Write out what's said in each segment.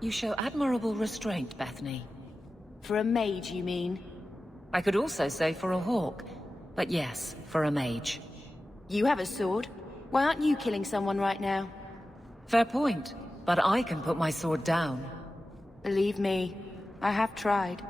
You show admirable restraint, Bethany. For a mage, you mean? I could also say for a hawk. But yes, for a mage. You have a sword. Why aren't you killing someone right now? Fair point. But I can put my sword down. Believe me, I have tried.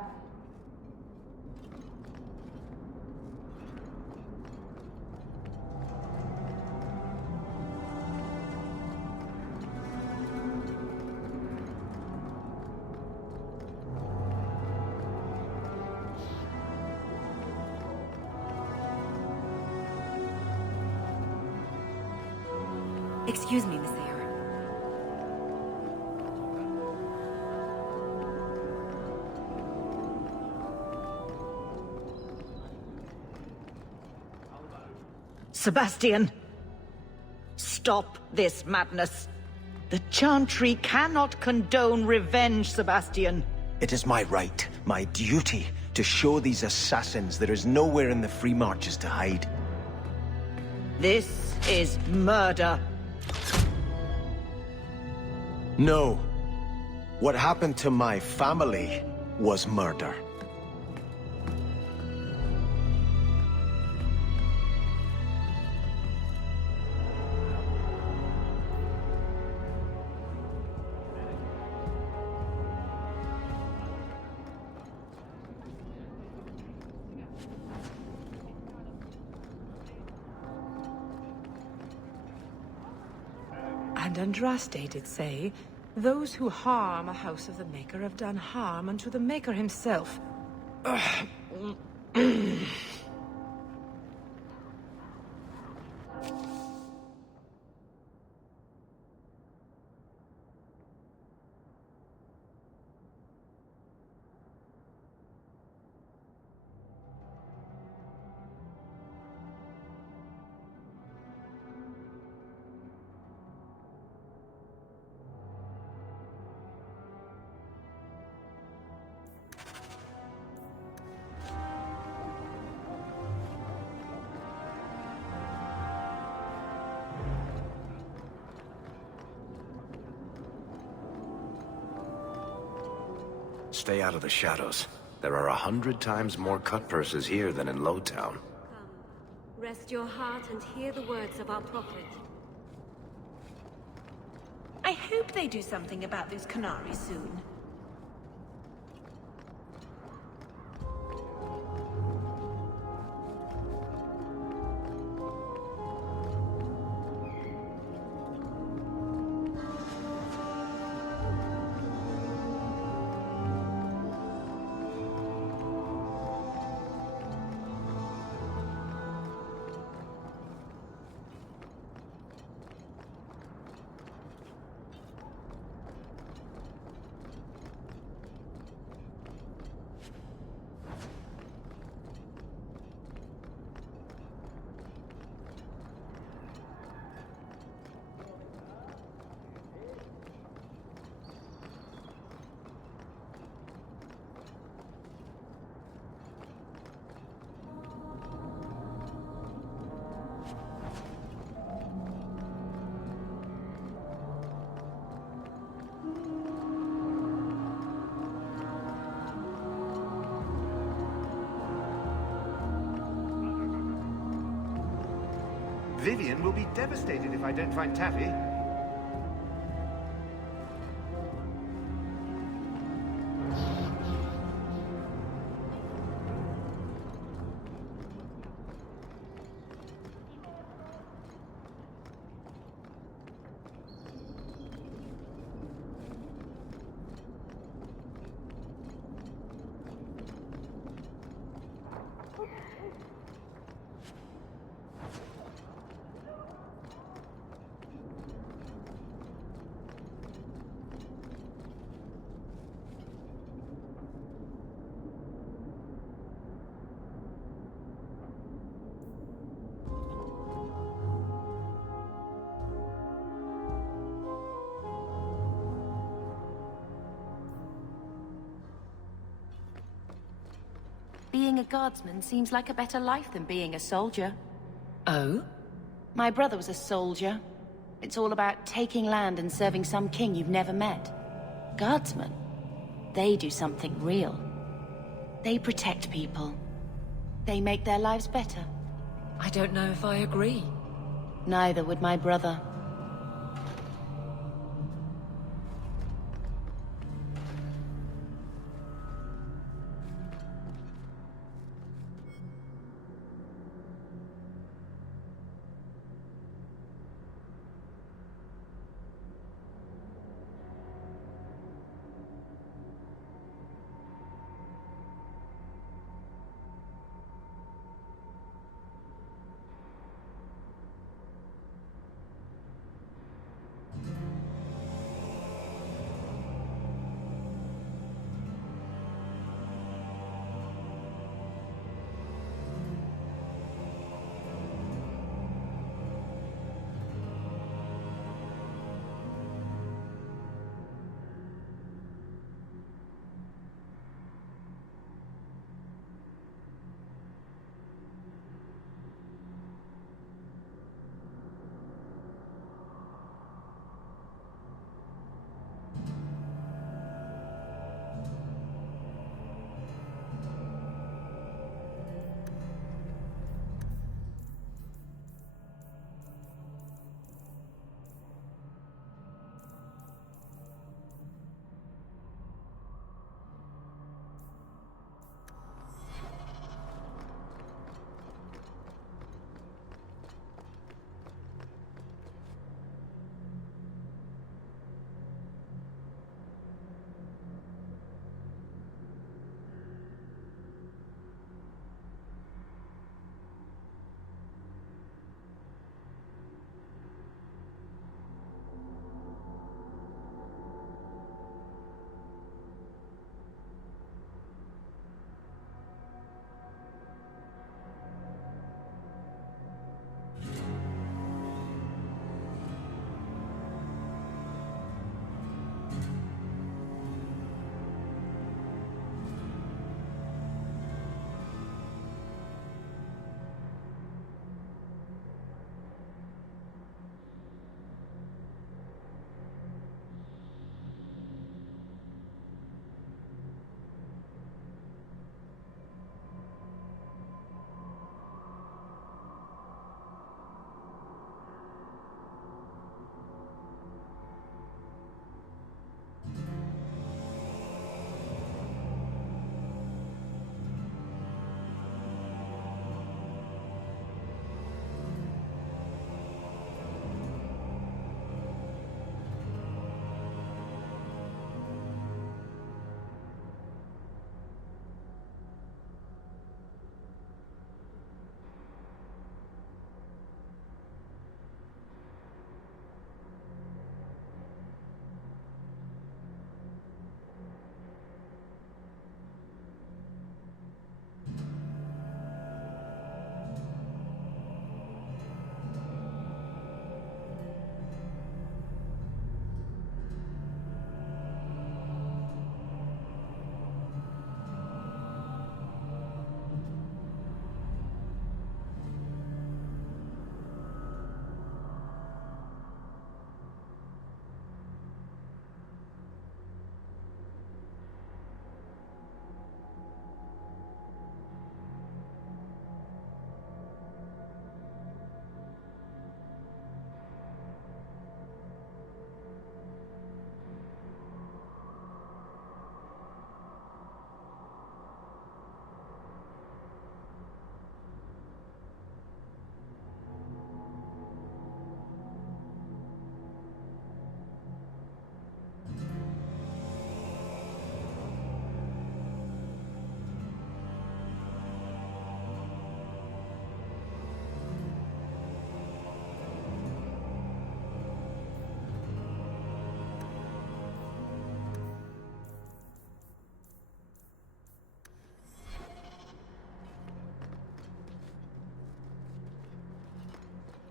Excuse me, Monsieur. Sebastian! Stop this madness! The Chantry cannot condone revenge, Sebastian! It is my right, my duty, to show these assassins there is nowhere in the Free Marches to hide. This is murder! No. What happened to my family was murder. And Andraste did say, those who harm a house of the Maker have done harm unto the Maker himself. Stay out of the shadows. There are 100 times more cut purses here than in Lowtown. Come, rest your heart and hear the words of our prophet. I hope they do something about those Canaries soon. Vivian will be devastated if I don't find Taffy. Being a guardsman seems like a better life than being a soldier. Oh? My brother was a soldier. It's all about taking land and serving some king you've never met. Guardsmen? They do something real. They protect people. They make their lives better. I don't know if I agree. Neither would my brother.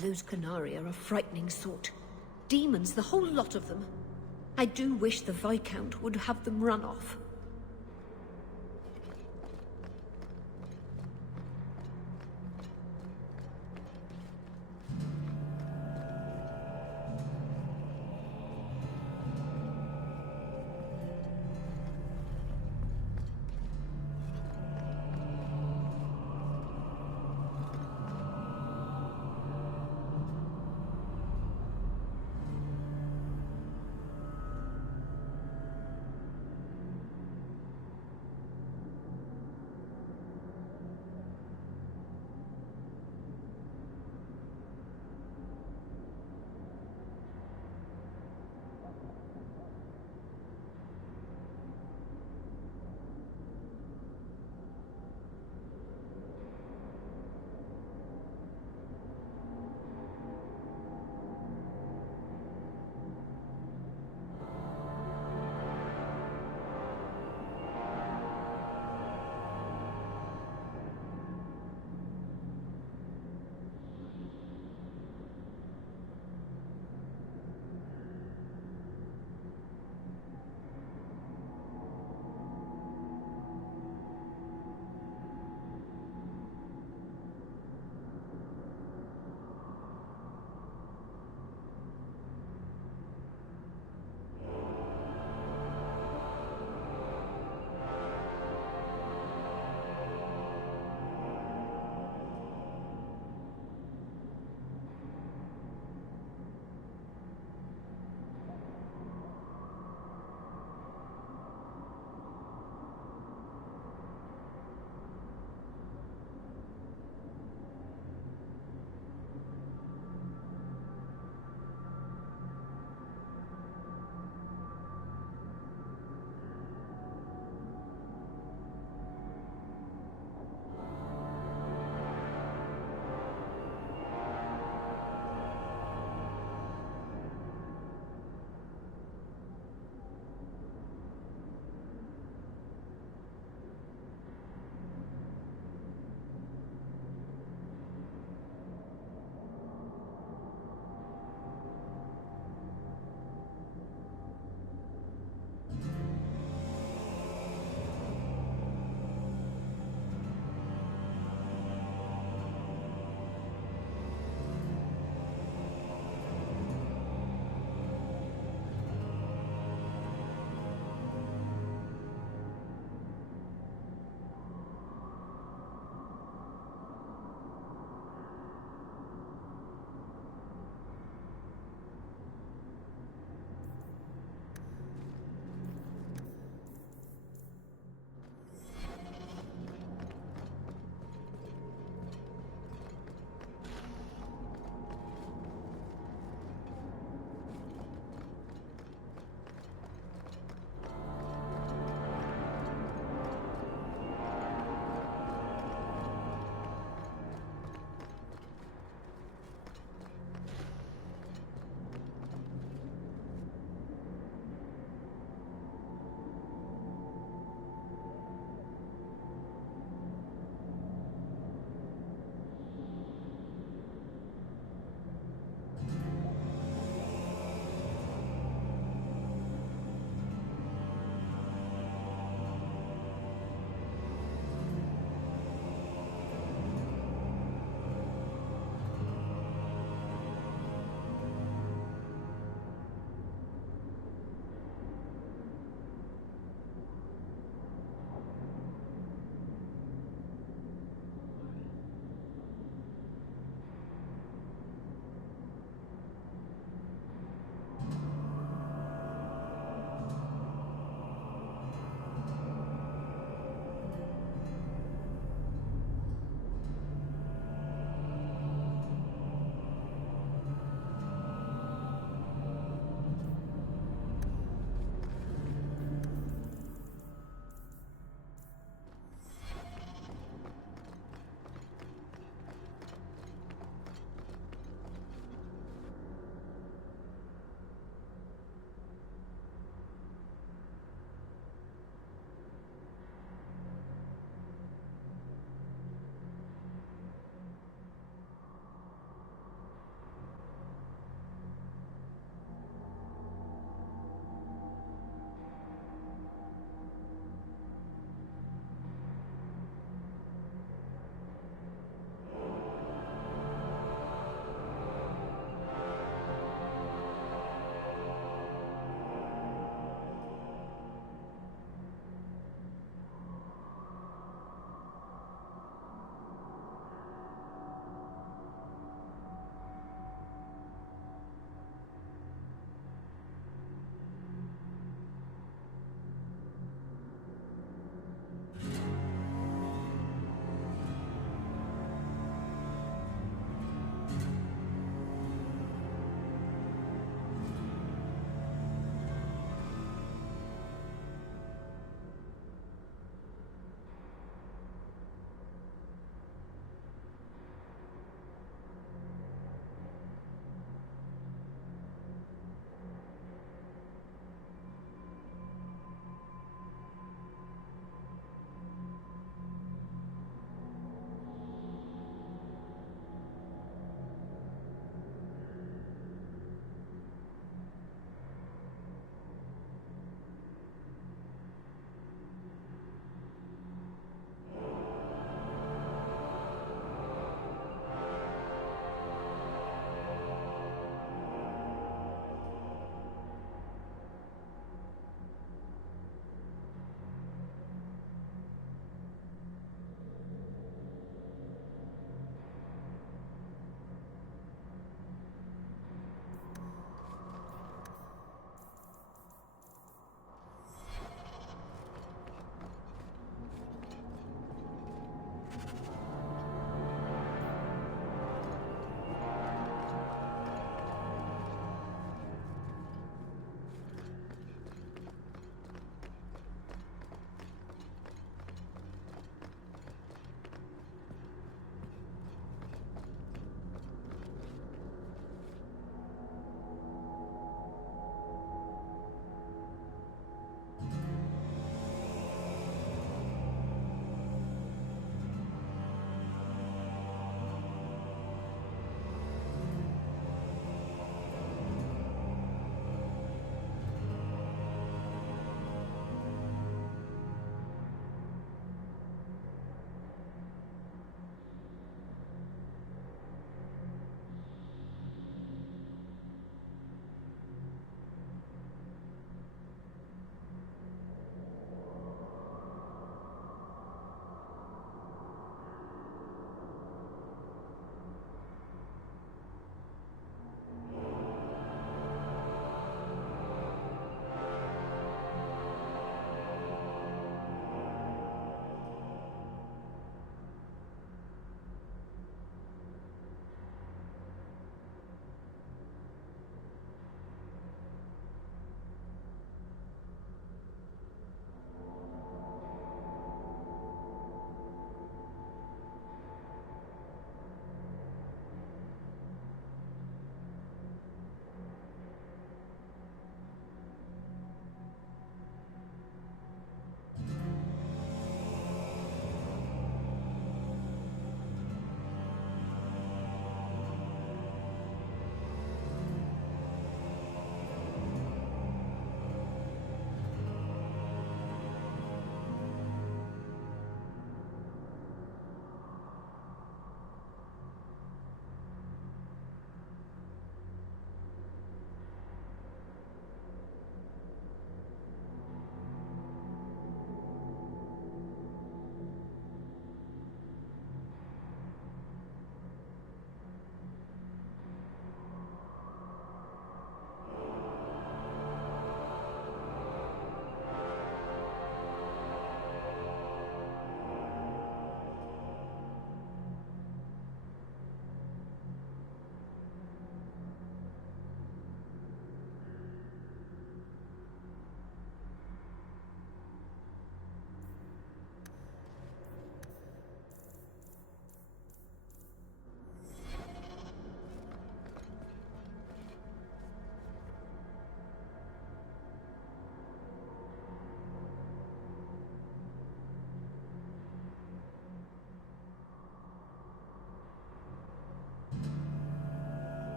Those Canari are a frightening sort. Demons, the whole lot of them. I do wish the Viscount would have them run off.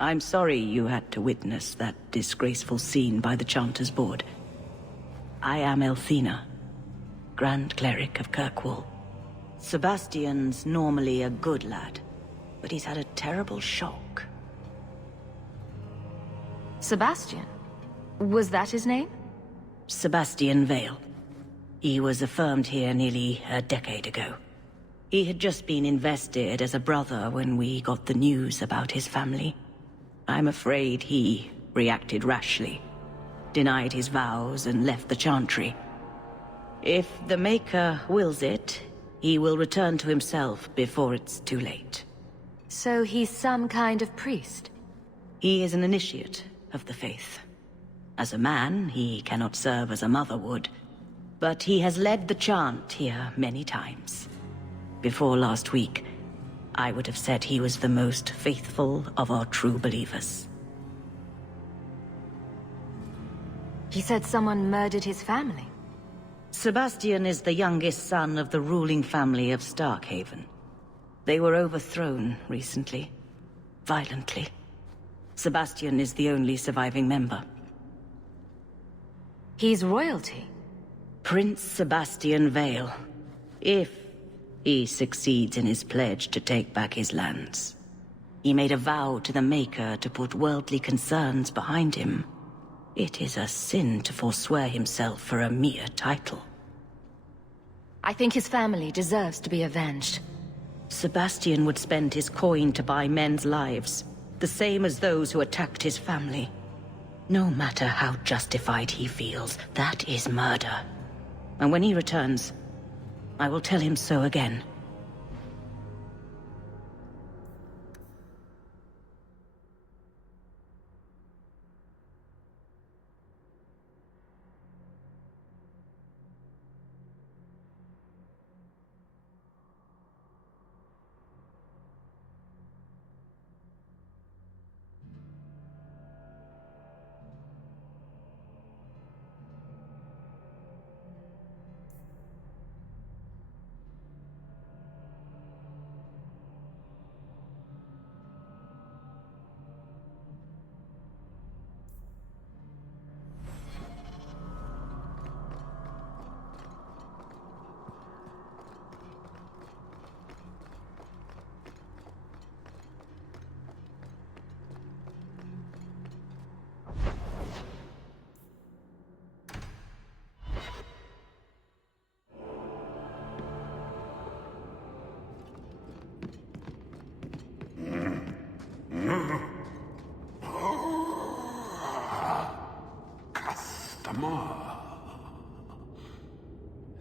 I'm sorry you had to witness that disgraceful scene by the Chanter's board. I am Elthina, Grand Cleric of Kirkwall. Sebastian's normally a good lad, but he's had a terrible shock. Sebastian? Was that his name? Sebastian Vale. He was affirmed here nearly a decade ago. He had just been invested as a brother when we got the news about his family. I'm afraid he reacted rashly, denied his vows and left the Chantry. If the Maker wills it, he will return to himself before it's too late. So he's some kind of priest? He is an initiate of the faith. As a man, he cannot serve as a mother would, but he has led the chant here many times. Before last week, I would have said he was the most faithful of our true believers. He said someone murdered his family. Sebastian is the youngest son of the ruling family of Starkhaven. They were overthrown recently, violently. Sebastian is the only surviving member. He's royalty? Prince Sebastian Vale, if he succeeds in his pledge to take back his lands. He made a vow to the Maker to put worldly concerns behind him. It is a sin to forswear himself for a mere title. I think his family deserves to be avenged. Sebastian would spend his coin to buy men's lives, the same as those who attacked his family. No matter how justified he feels, that is murder. And when he returns, I will tell him so again.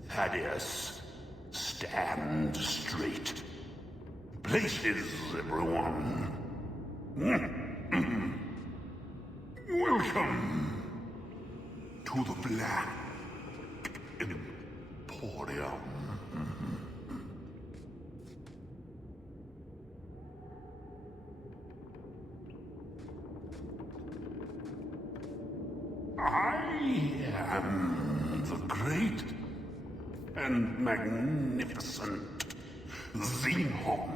Thaddeus, stand straight. Places, everyone. Welcome to the Black Emporium. I am the great and magnificent Xenon,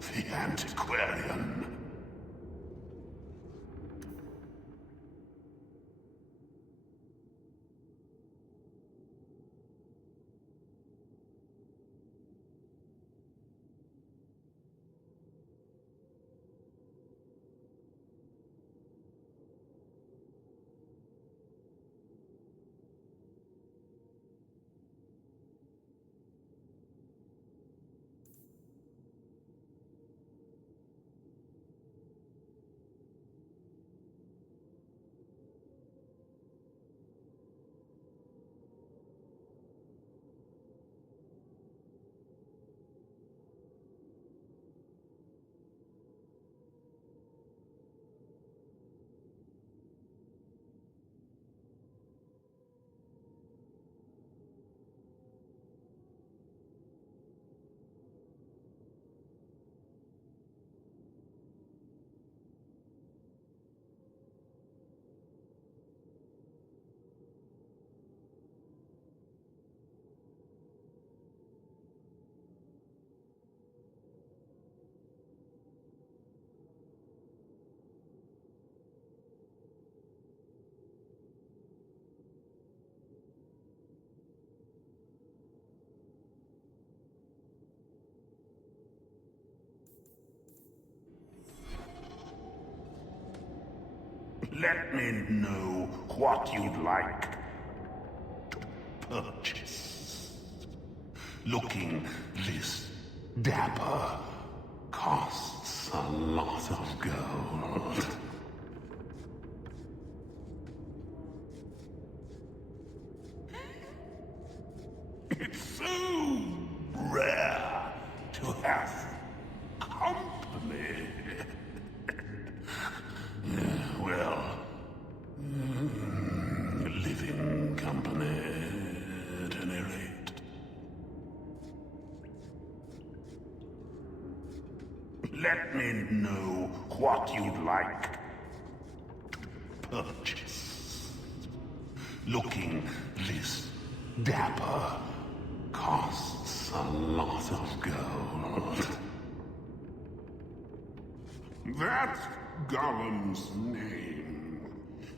the Antiquarian. Let me know what you'd like to purchase. Looking this dapper costs a lot of gold. It's so rare to have company. Well, living company at any rate. Let me know what you'd like to purchase. Looking this dapper costs a lot of gold. That's Gollum's name.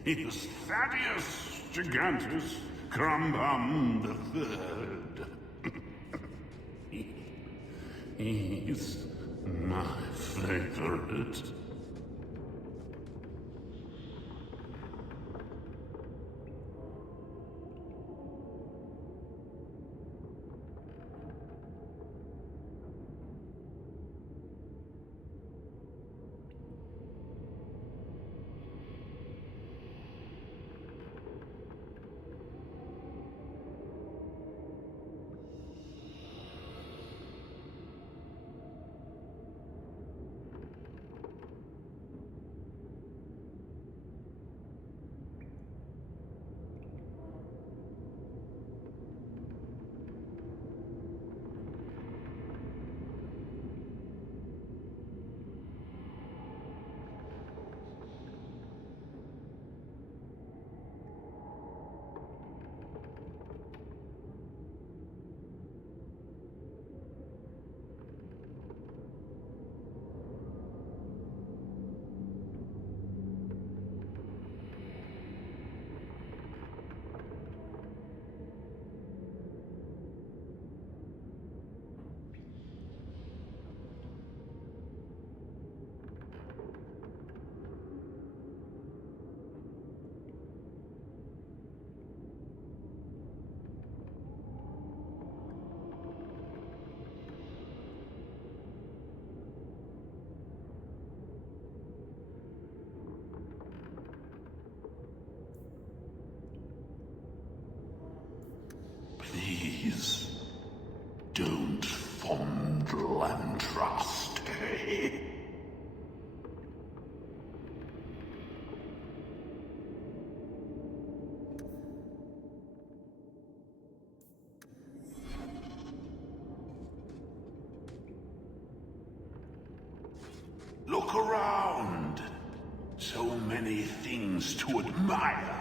Is Thaddeus Gigantus Crumbum the Third. He's my favorite. Please, don't fondle and trust, eh? Look around. So many things to admire.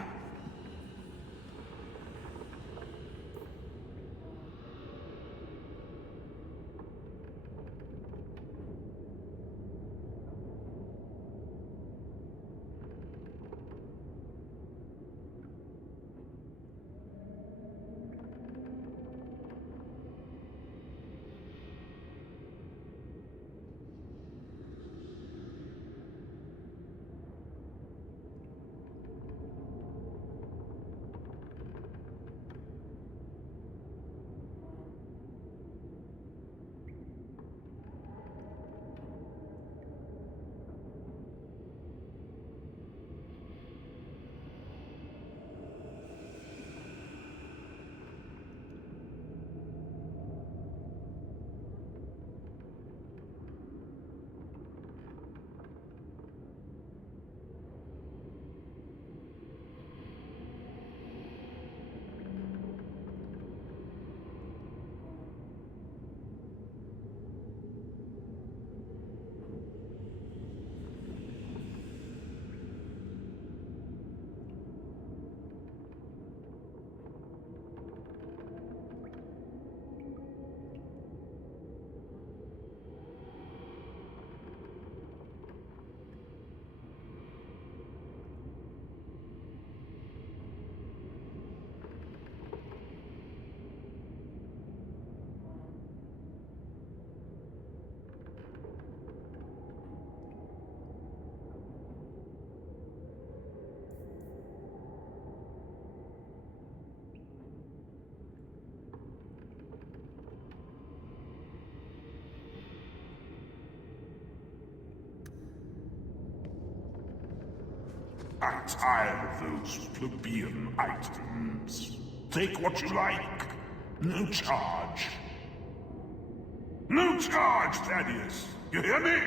I'm tired of those plebeian items. Take what you like. No charge. No charge, Thaddeus! You hear me?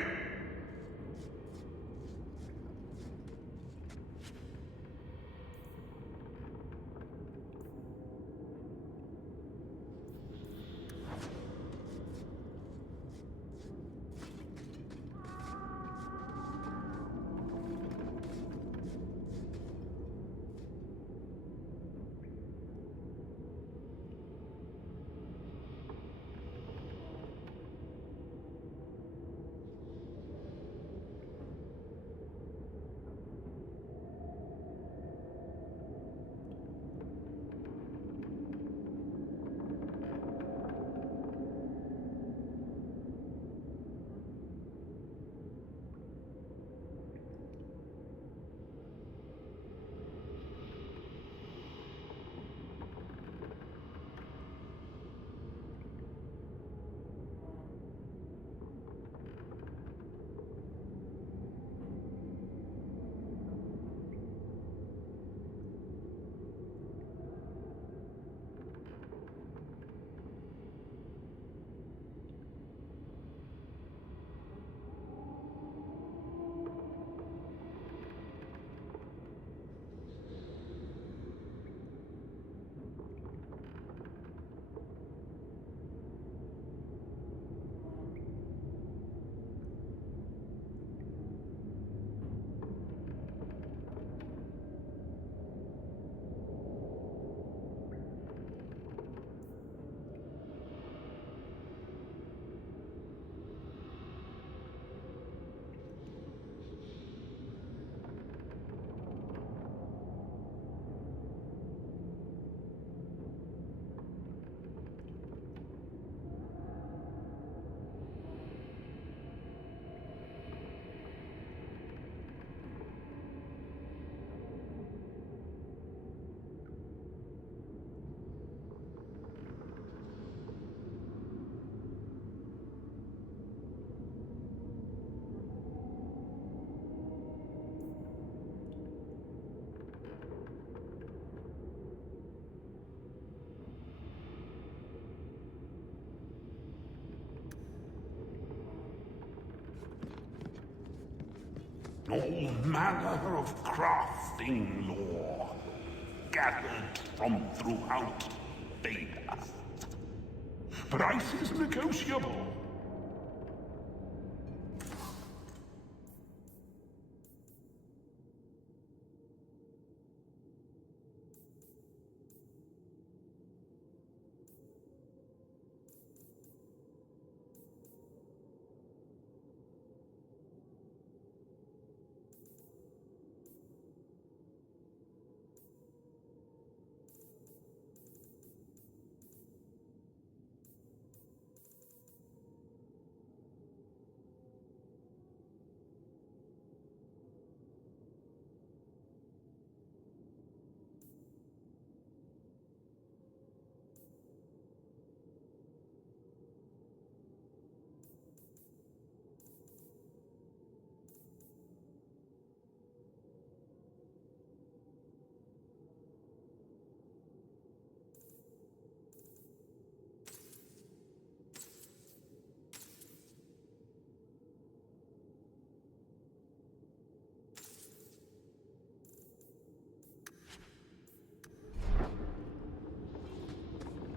All manner of crafting lore, gathered from throughout Beta. Price is negotiable.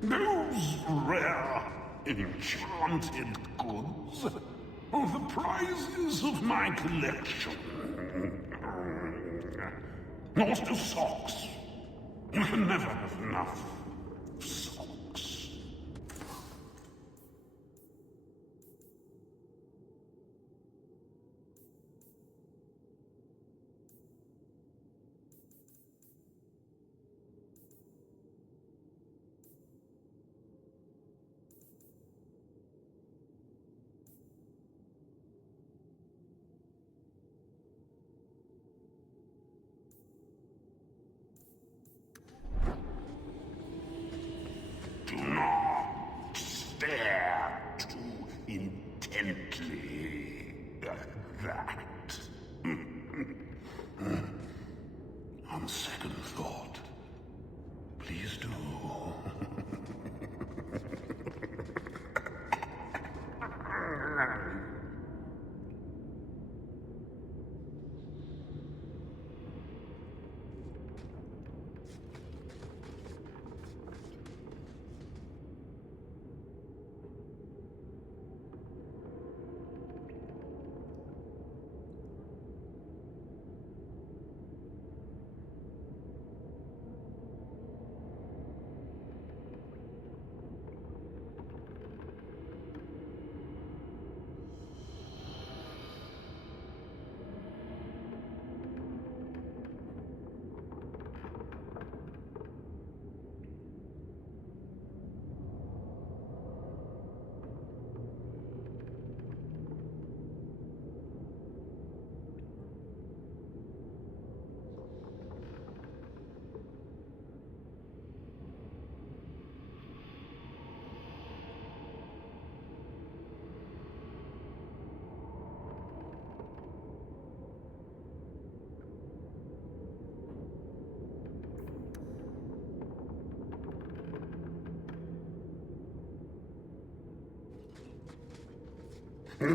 Those rare, enchanted goods are the prizes of my collection. As to socks, you can never have enough socks. On second thought, please do.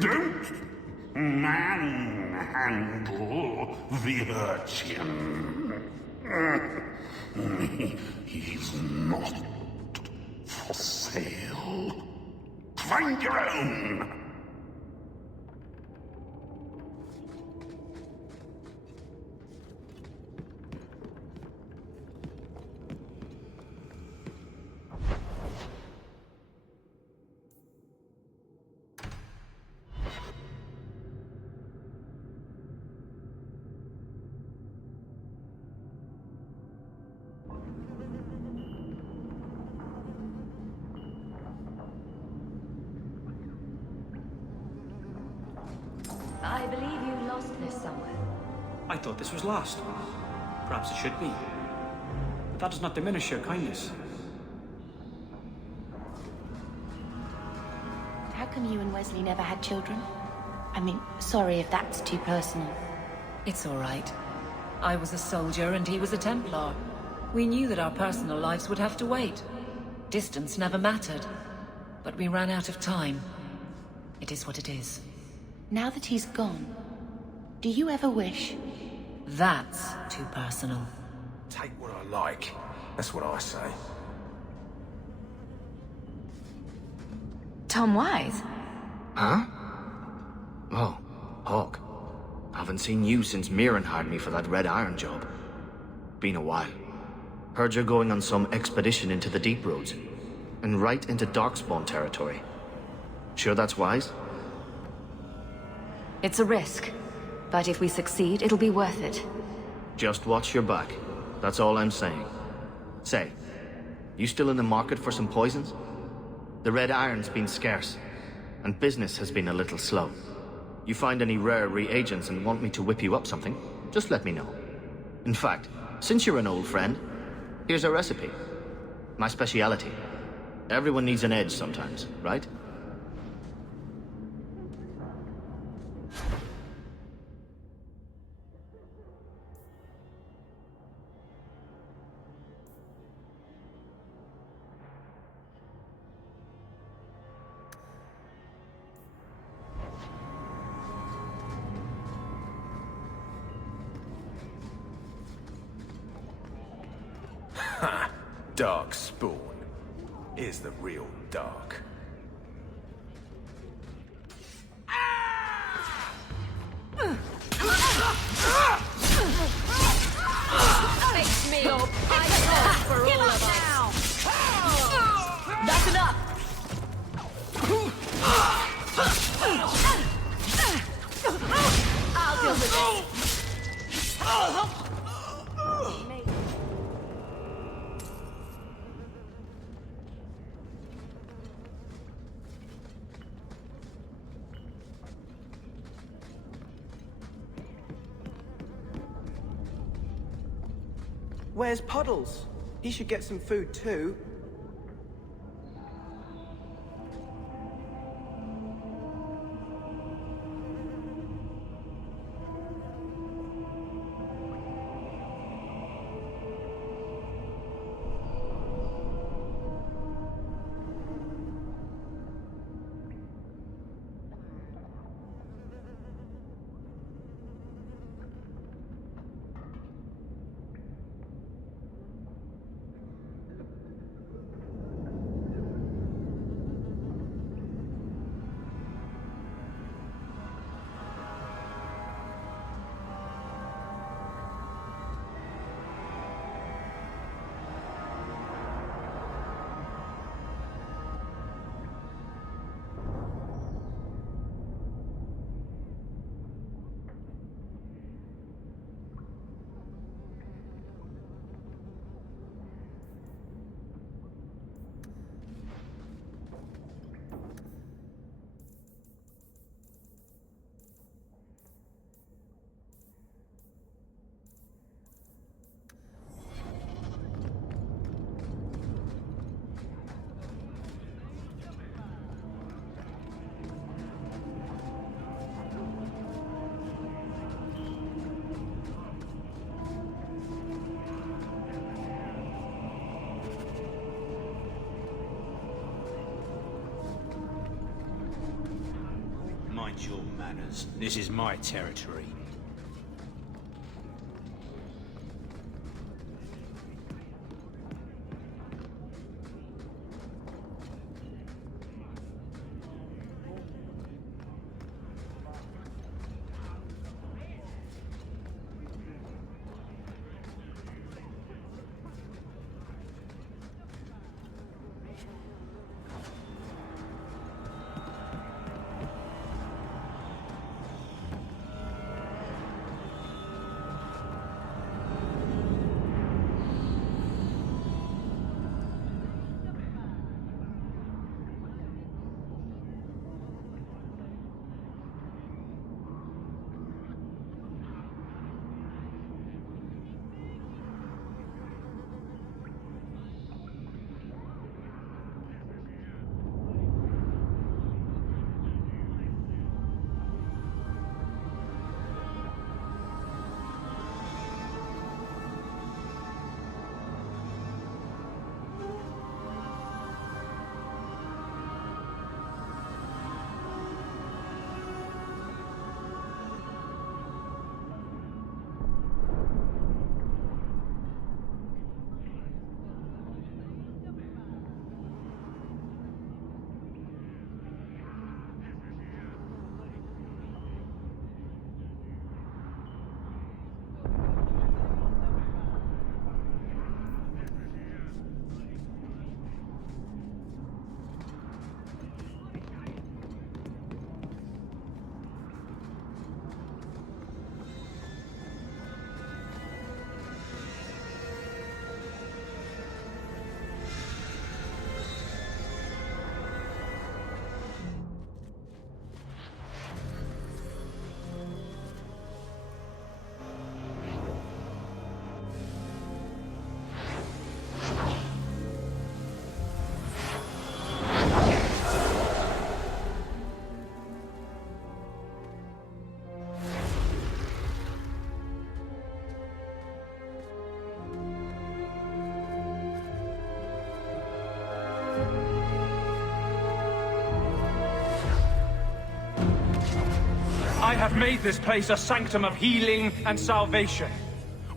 Don't manhandle the urchin. He's not for sale. Find your own! I believe you lost this somewhere. I thought this was lost. Perhaps it should be. But that does not diminish your kindness. How come you and Wesley never had children? I mean, sorry if that's too personal. It's all right. I was a soldier and he was a Templar. We knew that our personal lives would have to wait. Distance never mattered. But we ran out of time. It is what it is. Now that he's gone, do you ever wish? That's too personal. Take what I like. That's what I say. Tom Wise? Huh? Oh, Hawk. Haven't seen you since Mirren hired me for that Red Iron job. Been a while. Heard you're going on some expedition into the Deep Roads. And right into Darkspawn territory. Sure that's wise? It's a risk. But if we succeed, it'll be worth it. Just watch your back. That's all I'm saying. Say, you still in the market for some poisons? The Red Iron's been scarce, and business has been a little slow. You find any rare reagents and want me to whip you up something, just let me know. In fact, since you're an old friend, here's a recipe. My speciality. Everyone needs an edge sometimes, right? Ha! Dark Spawn. Here's the real dark. Makes me your pipe for all of us. That's enough. I'll deal with this. Where's Puddles? He should get some food too. Mind your manners. This is my territory. I have made this place a sanctum of healing and salvation.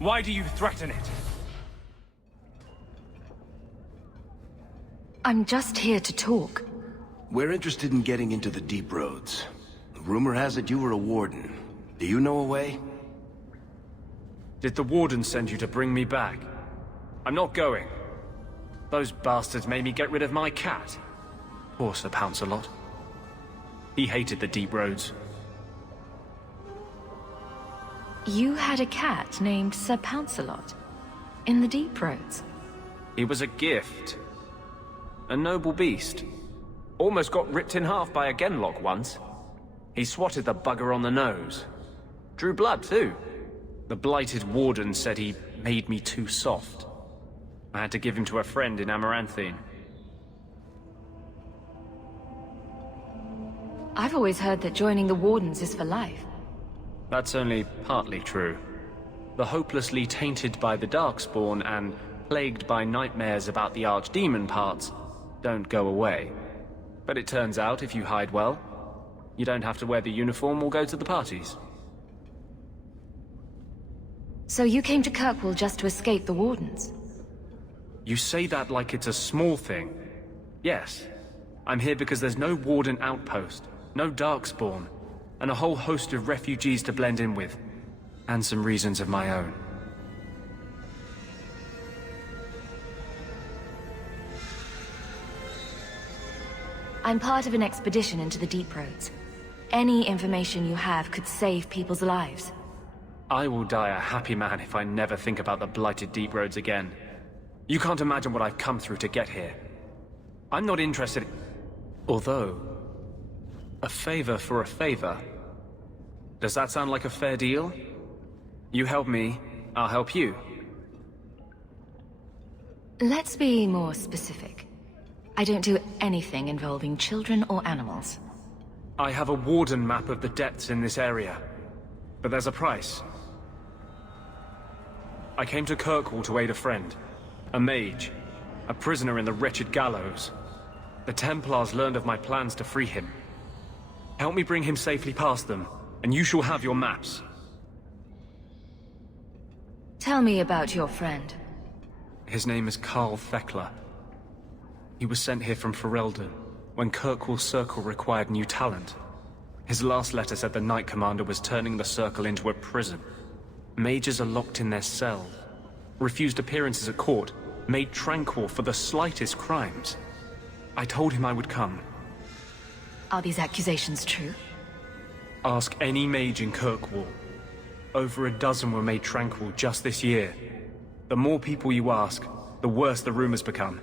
Why do you threaten it? I'm just here to talk. We're interested in getting into the deep roads. Rumor has it you were a warden. Do you know a way? Did the warden send you to bring me back? I'm not going. Those bastards made me get rid of my cat. Poor Sir Pouncelot. He hated the deep roads. You had a cat named Sir Pouncelot in the deep roads. He was a gift. A noble beast. Almost got ripped in half by a Genlock once. He swatted the bugger on the nose. Drew blood, too. The blighted warden said he made me too soft. I had to give him to a friend in Amaranthine. I've always heard that joining the Wardens is for life. That's only partly true. The hopelessly tainted by the Darkspawn and plagued by nightmares about the Archdemon parts don't go away. But it turns out if you hide well, you don't have to wear the uniform or go to the parties. So you came to Kirkwall just to escape the Wardens? You say that like it's a small thing. Yes. I'm here because there's no Warden outpost, no Darkspawn, and a whole host of refugees to blend in with. And some reasons of my own. I'm part of an expedition into the deep roads. Any information you have could save people's lives. I will die a happy man if I never think about the blighted deep roads again. You can't imagine what I've come through to get here. I'm not interested. Although, a favor for a favor. Does that sound like a fair deal? You help me, I'll help you. Let's be more specific. I don't do anything involving children or animals. I have a warden map of the depths in this area. But there's a price. I came to Kirkwall to aid a friend. A mage. A prisoner in the wretched gallows. The Templars learned of my plans to free him. Help me bring him safely past them, and you shall have your maps. Tell me about your friend. His name is Carl Thekla. He was sent here from Ferelden when Kirkwall's Circle required new talent. His last letter said the Knight Commander was turning the Circle into a prison. Mages are locked in their cells, refused appearances at court, made tranquil for the slightest crimes. I told him I would come. Are these accusations true? Ask any mage in Kirkwall. Over a dozen were made tranquil just this year. The more people you ask, the worse the rumors become.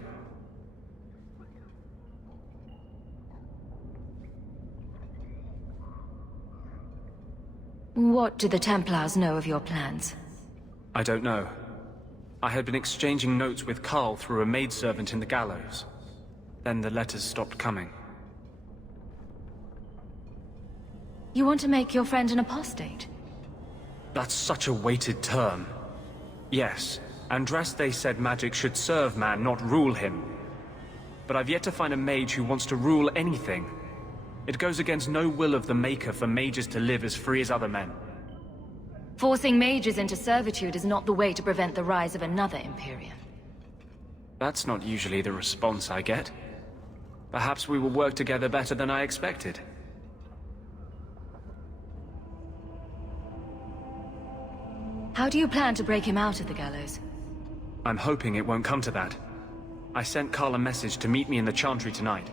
What do the Templars know of your plans? I don't know. I had been exchanging notes with Carl through a maidservant in the gallows. Then the letters stopped coming. You want to make your friend an apostate? That's such a weighted term. Yes, Andraste said magic should serve man, not rule him. But I've yet to find a mage who wants to rule anything. It goes against no will of the Maker for mages to live as free as other men. Forcing mages into servitude is not the way to prevent the rise of another Emporium. That's not usually the response I get. Perhaps we will work together better than I expected. How do you plan to break him out of the gallows? I'm hoping it won't come to that. I sent Carl a message to meet me in the Chantry tonight.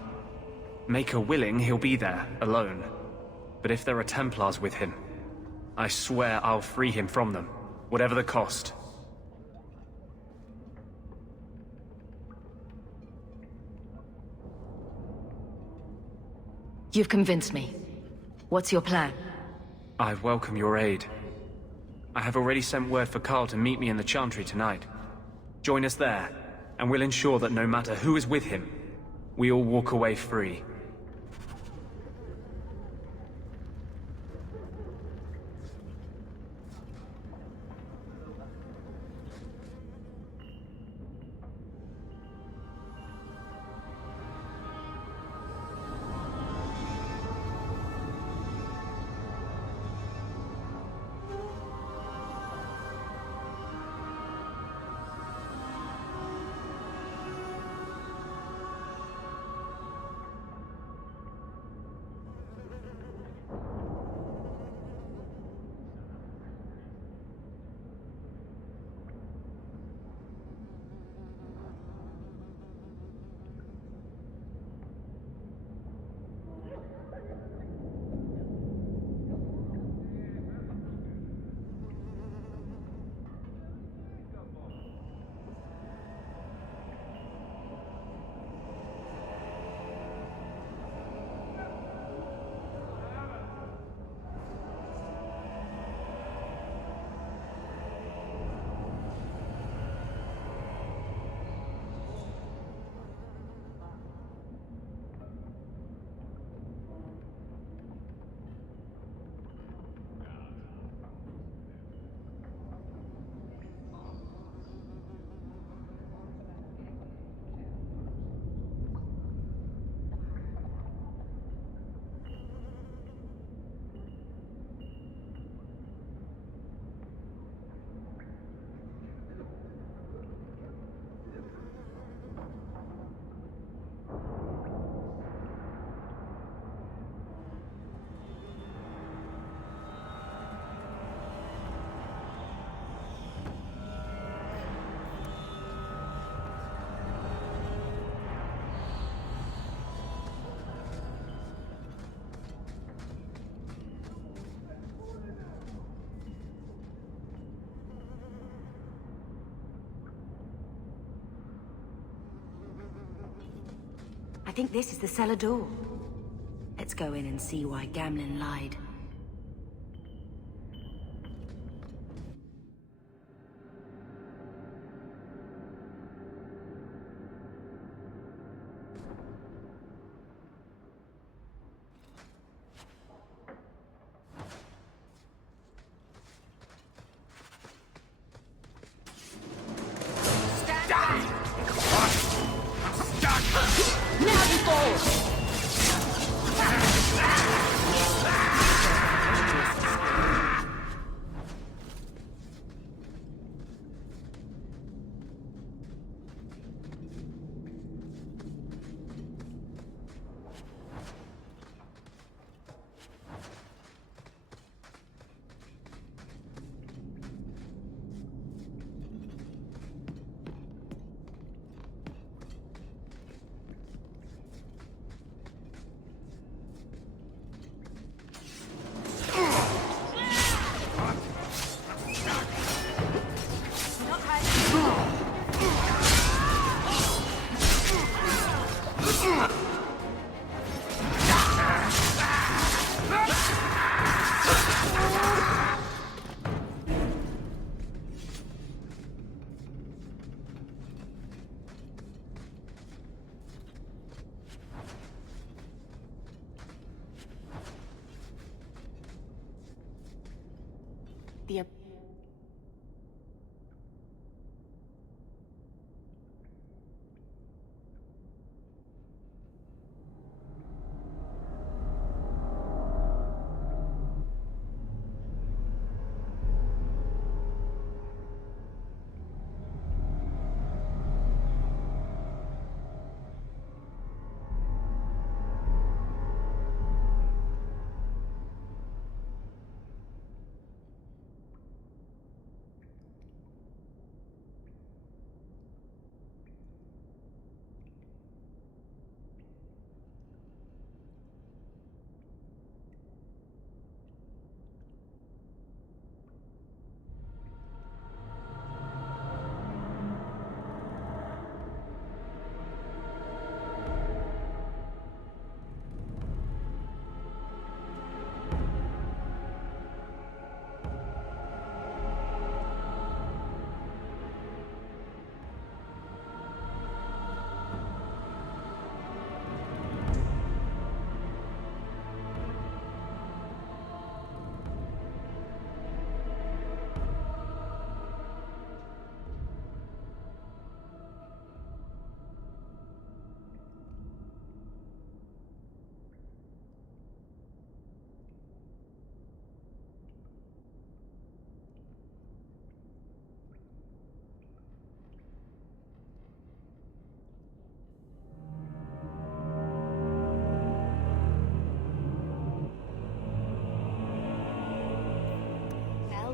Maker willing, he'll be there, alone. But if there are Templars with him, I swear I'll free him from them, whatever the cost. You've convinced me. What's your plan? I welcome your aid. I have already sent word for Carl to meet me in the Chantry tonight. Join us there, and we'll ensure that no matter who is with him, we all walk away free. I think this is the cellar door. Let's go in and see why Gamlen lied. Now you fall!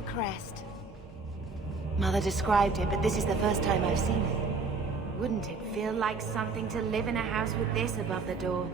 The crest. Mother described it, but this is the first time I've seen it. Wouldn't it feel like something to live in a house with this above the door?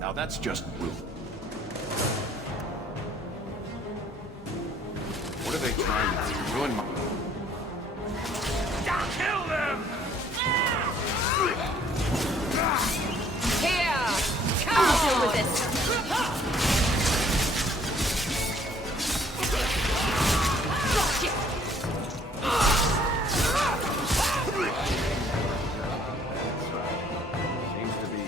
Now that's just rude. What are they trying to do? Ruin my... Kill them! Here! Come on! With this. Seems to be...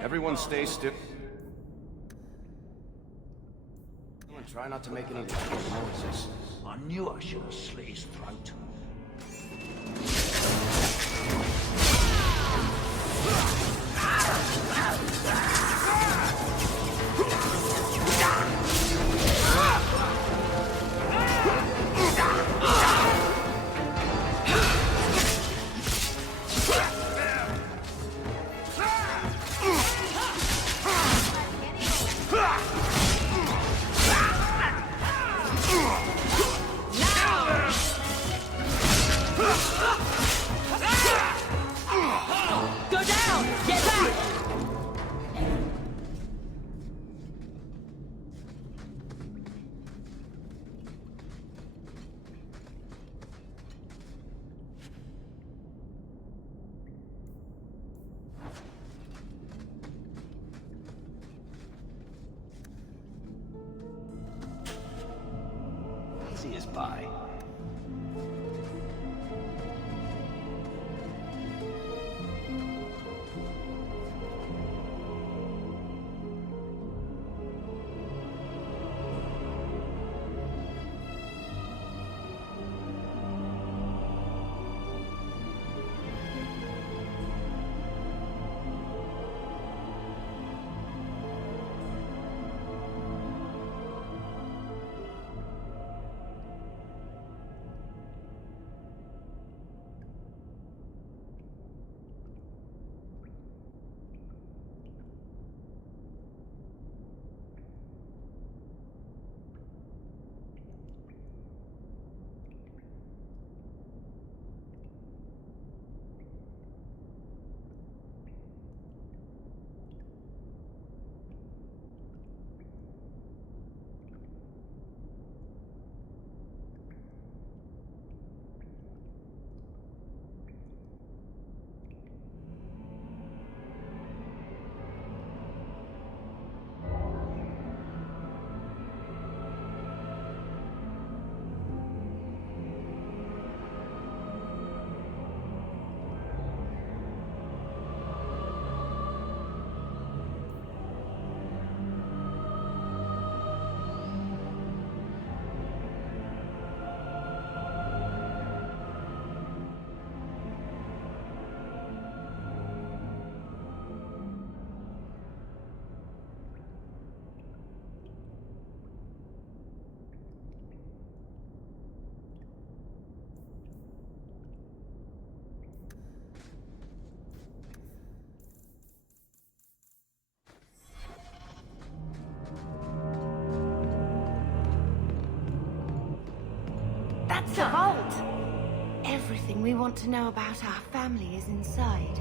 Everyone stay still. And try not to make any noises. I knew I should have slit his throat. Easy as pie. That's a vault! Everything we want to know about our family is inside.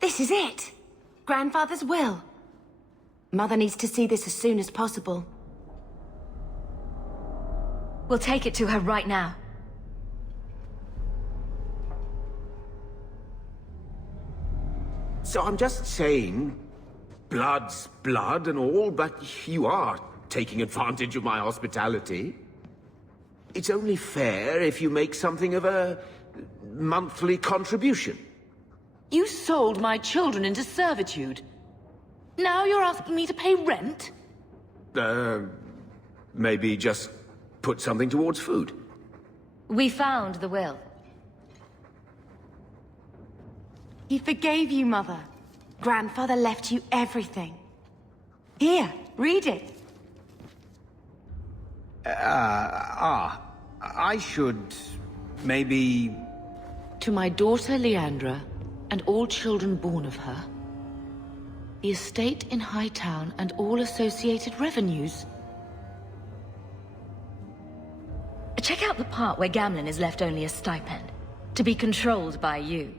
This is it! Grandfather's will. Mother needs to see this as soon as possible. We'll take it to her right now. So I'm just saying, blood's blood and all, but you are taking advantage of my hospitality. It's only fair if you make something of a monthly contribution. You sold my children into servitude. Now you're asking me to pay rent? Maybe just put something towards food. We found the will. He forgave you, Mother. Grandfather left you everything. Here, read it. I should maybe... To my daughter Leandra, and all children born of her, the estate in Hightown and all associated revenues. Check out the part where Gamlen is left only a stipend, to be controlled by you.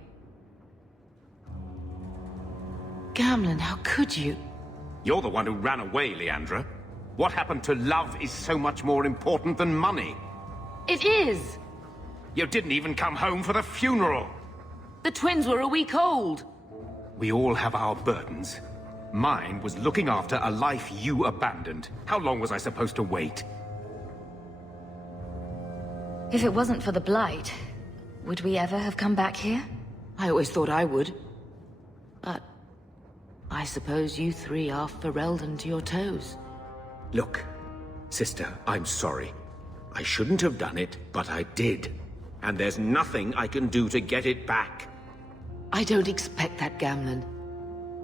Gamlen, how could you? You're the one who ran away, Leandra. What happened to love is so much more important than money. It is! You didn't even come home for the funeral! The twins were a week old! We all have our burdens. Mine was looking after a life you abandoned. How long was I supposed to wait? If it wasn't for the Blight, would we ever have come back here? I always thought I would. But I suppose you three are Ferelden to your toes. Look, sister, I'm sorry. I shouldn't have done it, but I did. And there's nothing I can do to get it back. I don't expect that, Gamlen.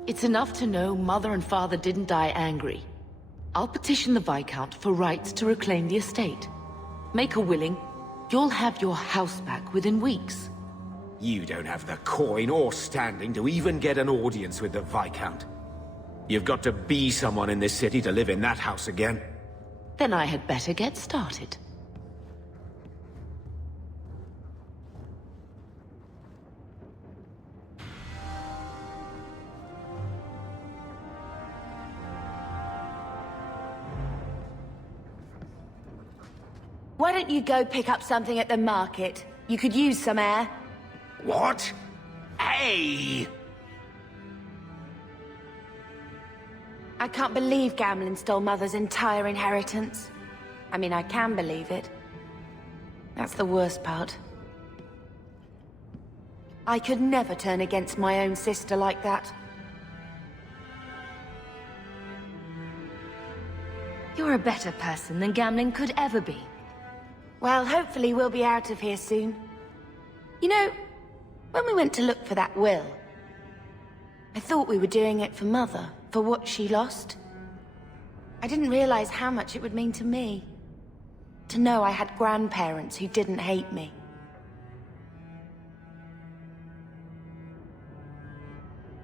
It's enough to know Mother and Father didn't die angry. I'll petition the Viscount for rights to reclaim the estate. Make her willing, you'll have your house back within weeks. You don't have the coin or standing to even get an audience with the Viscount. You've got to be someone in this city to live in that house again. Then I had better get started. Why don't you go pick up something at the market? You could use some air. What? Hey! I can't believe Gamlen stole Mother's entire inheritance. I mean, I can believe it. That's the worst part. I could never turn against my own sister like that. You're a better person than Gamlen could ever be. Well, hopefully we'll be out of here soon. You know, when we went to look for that will, I thought we were doing it for Mother, for what she lost. I didn't realize how much it would mean to me. To know I had grandparents who didn't hate me.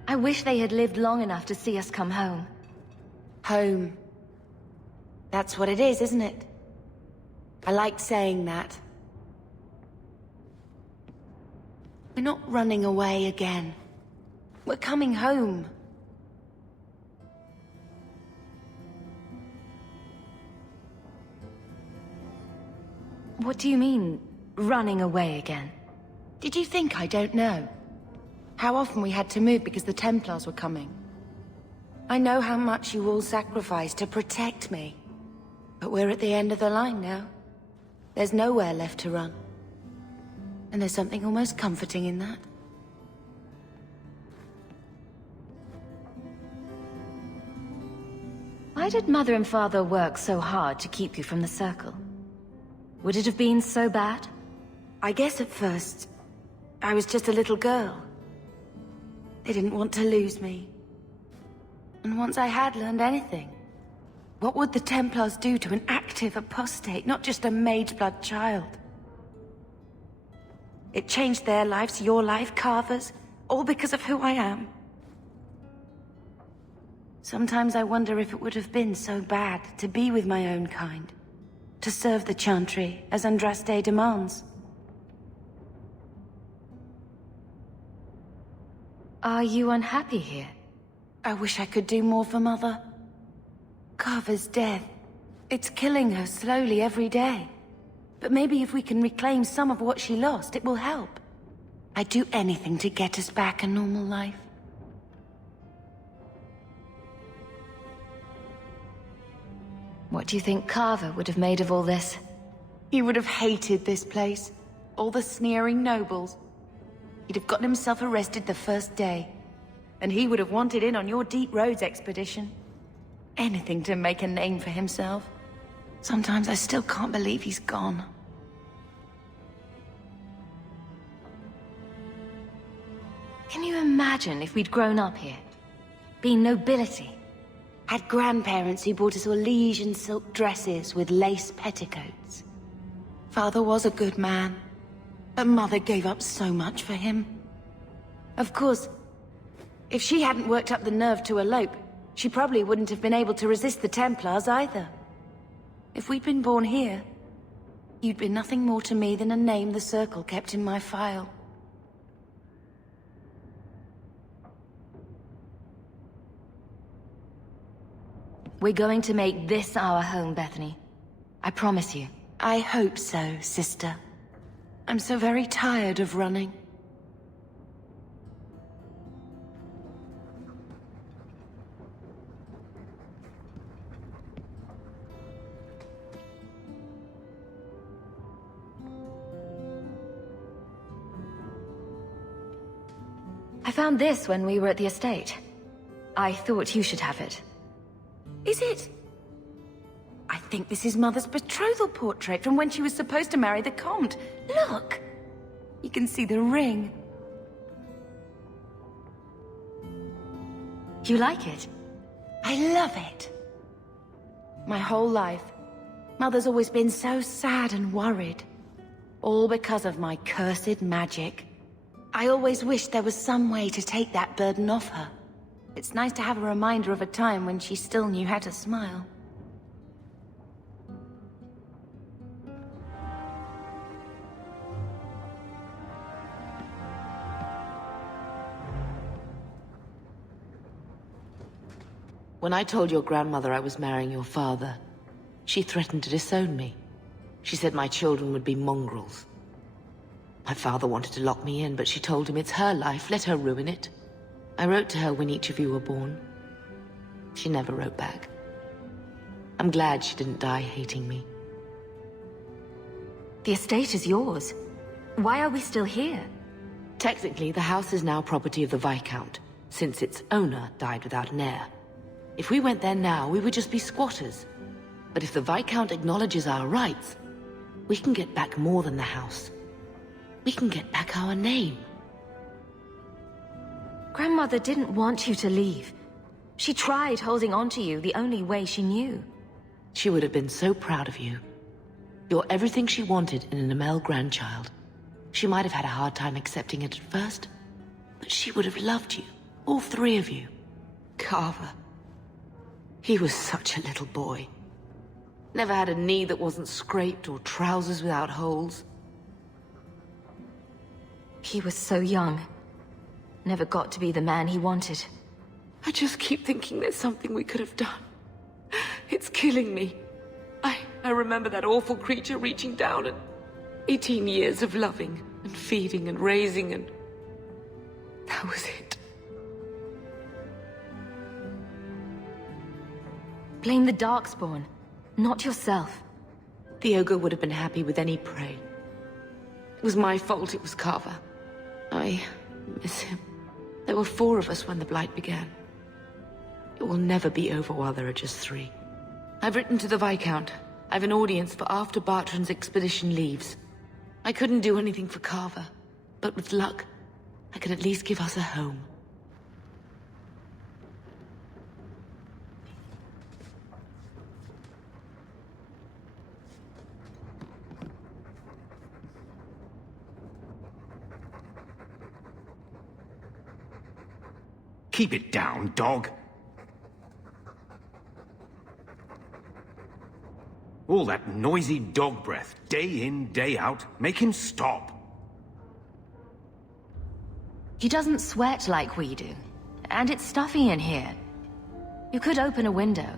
I wish they had lived long enough to see us come home. Home. That's what it is, isn't it? I liked saying that. We're not running away again. We're coming home. What do you mean, running away again? Did you think I don't know? How often we had to move because the Templars were coming. I know how much you all sacrificed to protect me. But we're at the end of the line now. There's nowhere left to run. And there's something almost comforting in that. Why did Mother and Father work so hard to keep you from the Circle? Would it have been so bad? I guess at first, I was just a little girl. They didn't want to lose me. And once I had learned anything, what would the Templars do to an active apostate, not just a mageblood child? It changed their lives, your life, Carver's, all because of who I am. Sometimes I wonder if it would have been so bad to be with my own kind, to serve the Chantry as Andraste demands. Are you unhappy here? I wish I could do more for Mother. Carver's death. It's killing her slowly every day. But maybe if we can reclaim some of what she lost, it will help. I'd do anything to get us back a normal life. What do you think Carver would have made of all this? He would have hated this place. All the sneering nobles. He'd have gotten himself arrested the first day. And he would have wanted in on your Deep Roads expedition. Anything to make a name for himself. Sometimes I still can't believe he's gone. Can you imagine if we'd grown up here? Been nobility? Had grandparents who bought us all liege and silk dresses with lace petticoats. Father was a good man, but Mother gave up so much for him. Of course, if she hadn't worked up the nerve to elope, she probably wouldn't have been able to resist the Templars either. If we'd been born here, you'd been nothing more to me than a name the Circle kept in my file. We're going to make this our home, Bethany. I promise you. I hope so, sister. I'm so very tired of running. I found this when we were at the estate. I thought you should have it. Is it? I think this is Mother's betrothal portrait from when she was supposed to marry the Comte. Look! You can see the ring. You like it? I love it. My whole life, Mother's always been so sad and worried. All because of my cursed magic. I always wished there was some way to take that burden off her. It's nice to have a reminder of a time when she still knew how to smile. When I told your grandmother I was marrying your father, she threatened to disown me. She said my children would be mongrels. My father wanted to lock me in, but she told him it's her life, let her ruin it. I wrote to her when each of you were born. She never wrote back. I'm glad she didn't die hating me. The estate is yours. Why are we still here? Technically, the house is now property of the Viscount, since its owner died without an heir. If we went there now, we would just be squatters. But if the Viscount acknowledges our rights, we can get back more than the house. We can get back our name. Grandmother didn't want you to leave. She tried holding on to you the only way she knew. She would have been so proud of you. You're everything she wanted in an Amell grandchild. She might have had a hard time accepting it at first, but she would have loved you, all three of you. Carver. He was such a little boy. Never had a knee that wasn't scraped or trousers without holes. He was so young. Never got to be the man he wanted. I just keep thinking there's something we could have done. It's killing me. I remember that awful creature reaching down and 18 years of loving and feeding and raising and... that was it. Blame the Darkspawn, not yourself. The ogre would have been happy with any prey. It was my fault it was Carver. I miss him. There were 4 of us when the Blight began. It will never be over while there are just 3. I've written to the Viscount. I've an audience for after Bartrand's expedition leaves. I couldn't do anything for Carver, but with luck, I could at least give us a home. Keep it down, dog. All that noisy dog breath, day in, day out, make him stop. He doesn't sweat like we do. And it's stuffy in here. You could open a window.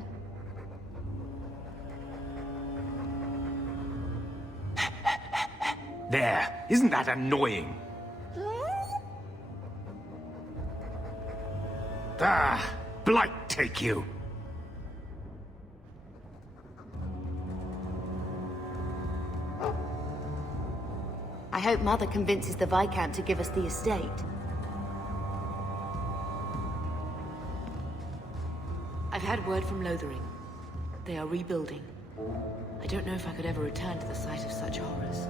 There, isn't that annoying? Ah, Blight take you! I hope Mother convinces the Viscount to give us the estate. I've had word from Lothering. They are rebuilding. I don't know if I could ever return to the site of such horrors.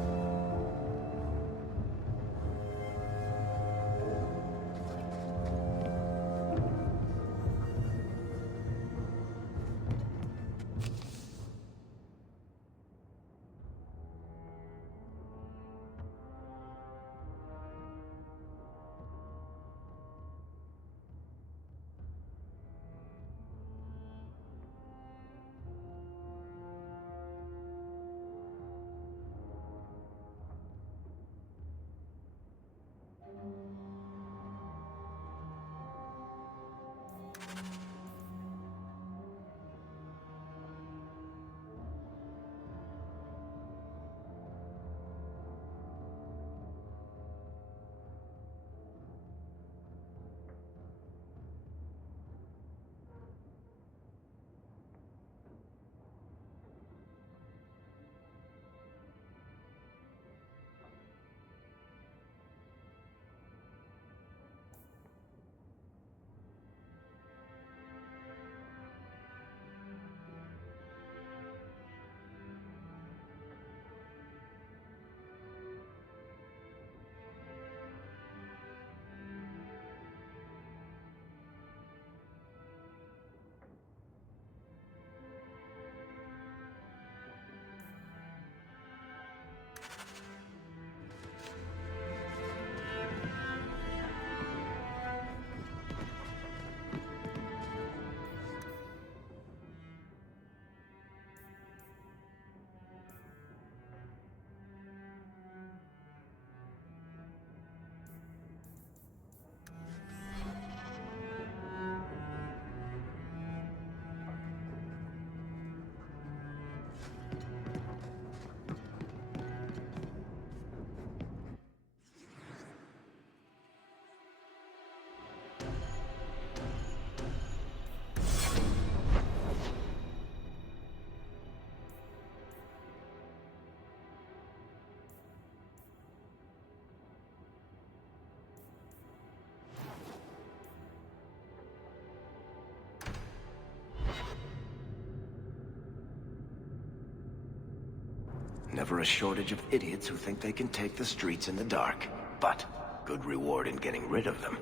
never a shortage of idiots who think they can take the streets in the dark. But good reward in getting rid of them.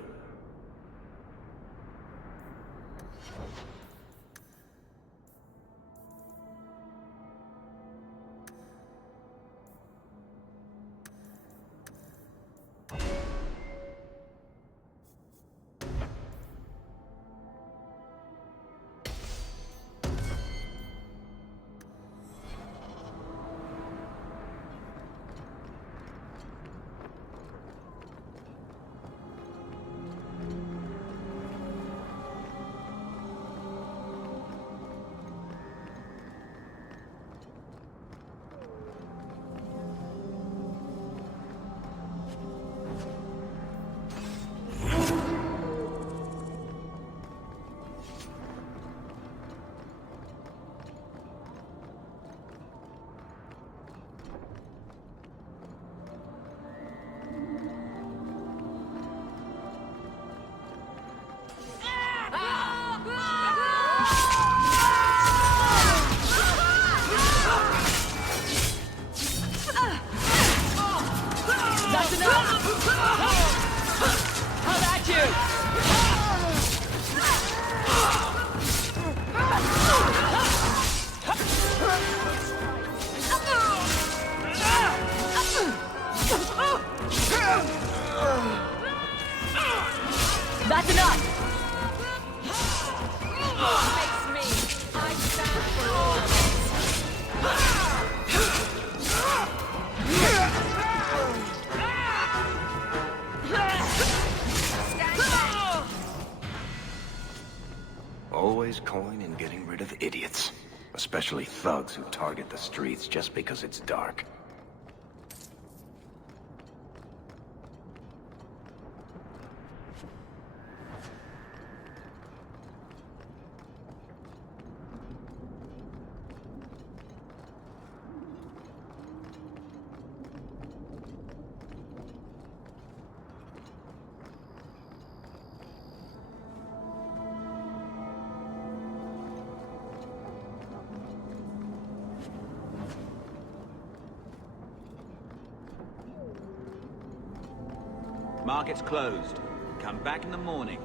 That's enough! Always coin in getting rid of idiots. Especially thugs who target the streets just because it's dark. Market's closed. Come back in the morning.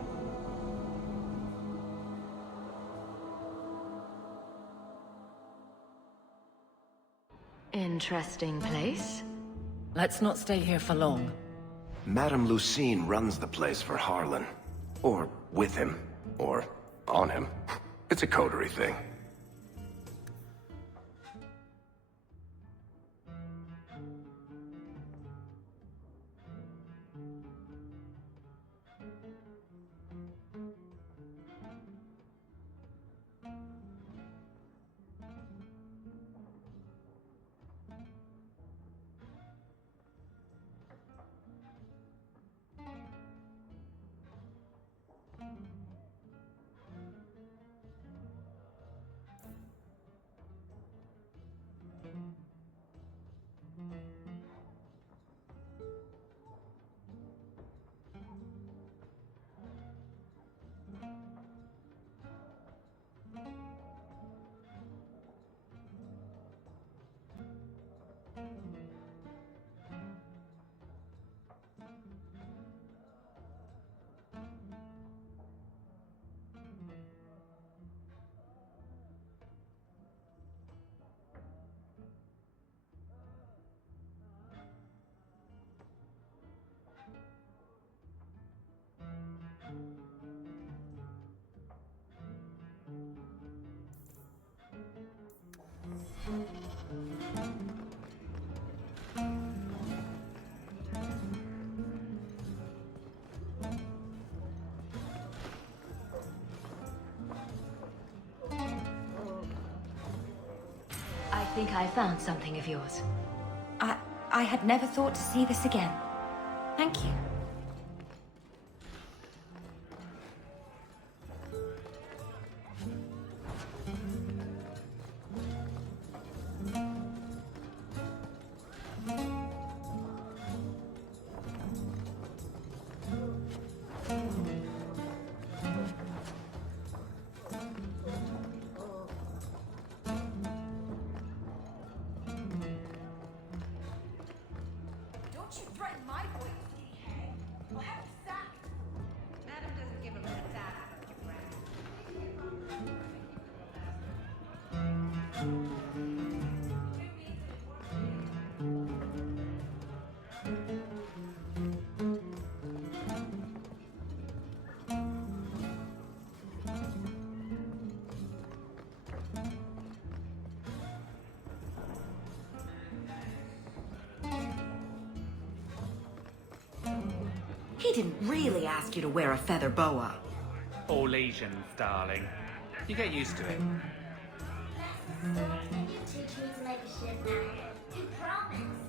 Interesting place. Let's not stay here for long. Madame Lucine runs the place for Harlan. Or with him. Or on him. It's a coterie thing. I think I found something of yours. I had never thought to see this again. Thank you. you threaten my boy, skinny hag. I'll have you sacked. Madam doesn't give a rat's ass about your He didn't really ask you to wear a feather boa. All Asians, darling. You get used to it. You teach me to make a ship out of it. You promised.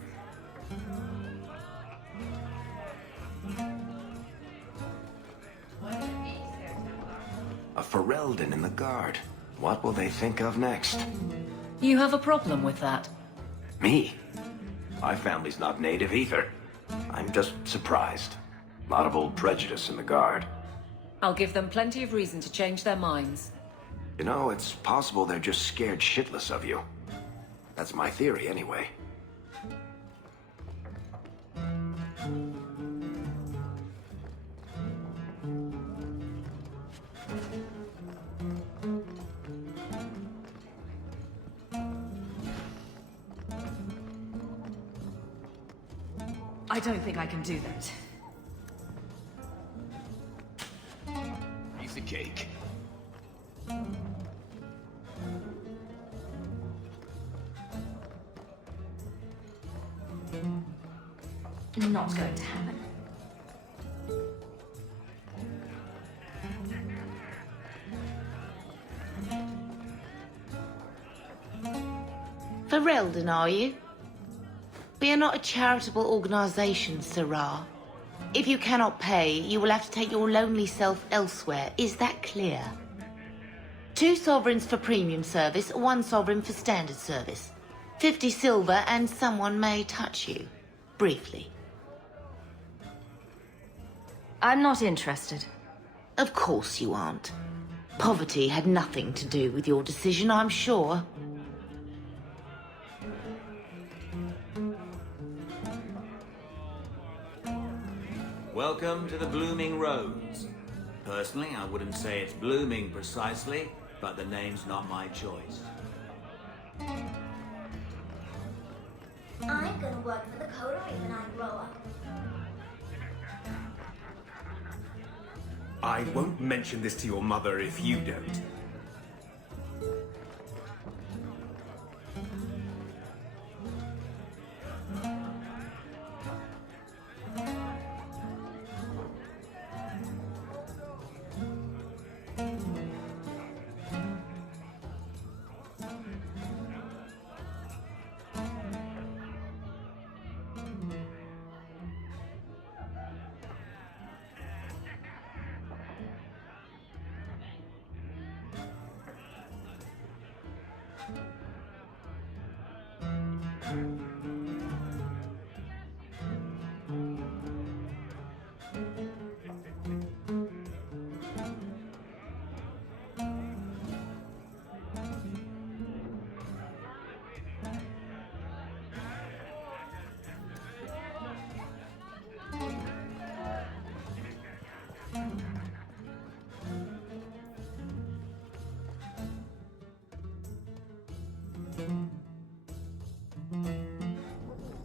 A Ferelden in the guard. What will they think of next? You have a problem with that? Me? My family's not native either. I'm just surprised. A lot of old prejudice in the guard. I'll give them plenty of reason to change their minds. You know, it's possible they're just scared shitless of you. That's my theory, anyway. I don't think I can do that. Piece of cake. Not going to happen. Ferelden, are you? We are not a charitable organization, Sirrah. If you cannot pay, you will have to take your lonely self elsewhere. Is that clear? 2 sovereigns for premium service, 1 sovereign for standard service. 50 silver and someone may touch you. Briefly. I'm not interested. Of course you aren't. Poverty had nothing to do with your decision, I'm sure. Welcome to the Blooming Rose. Personally, I wouldn't say it's blooming precisely, but the name's not my choice. I'm gonna work for the coterie when I grow up. I won't mention this to your mother if you don't.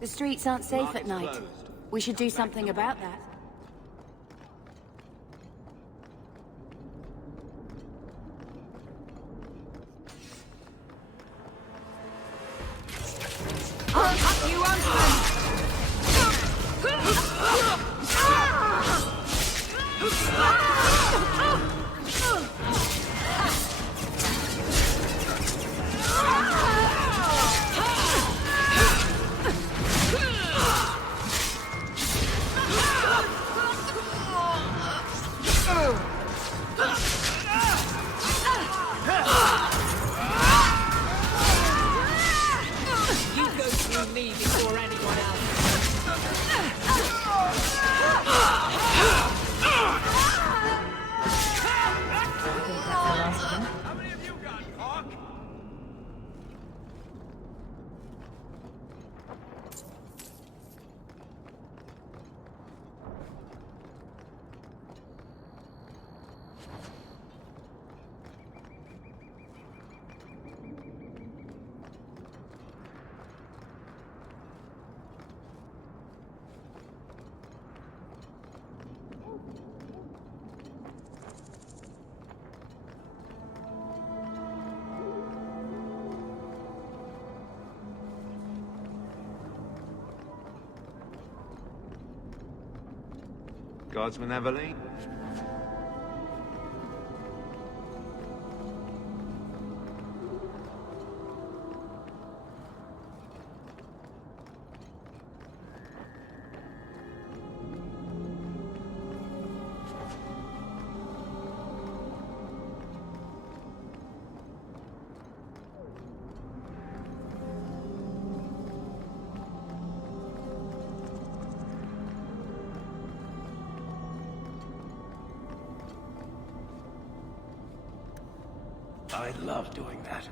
The streets aren't safe at night. We should do something about that. I'll cut you Guardsman Eveline? I love doing that.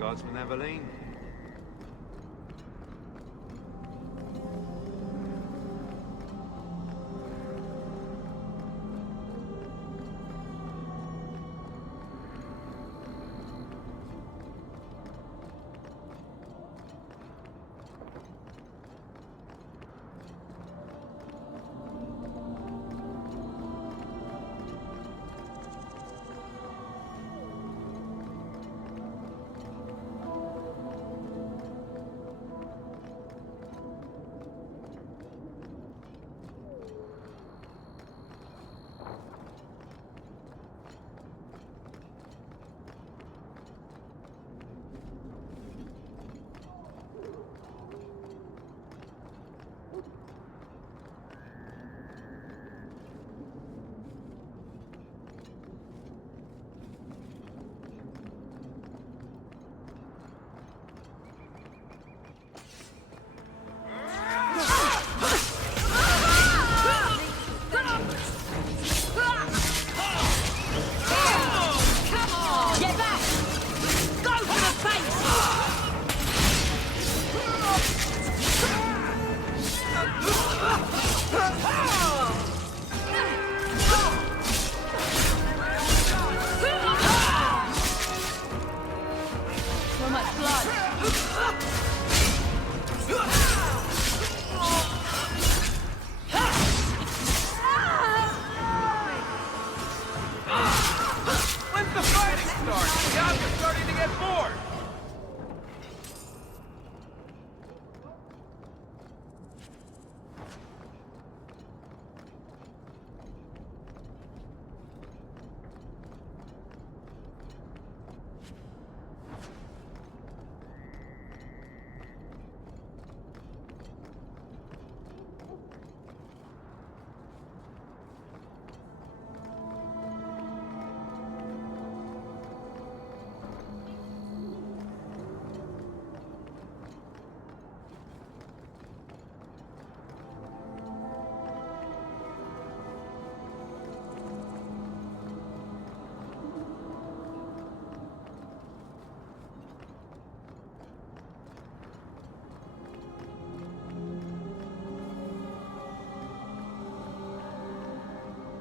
Guardsman Eveline?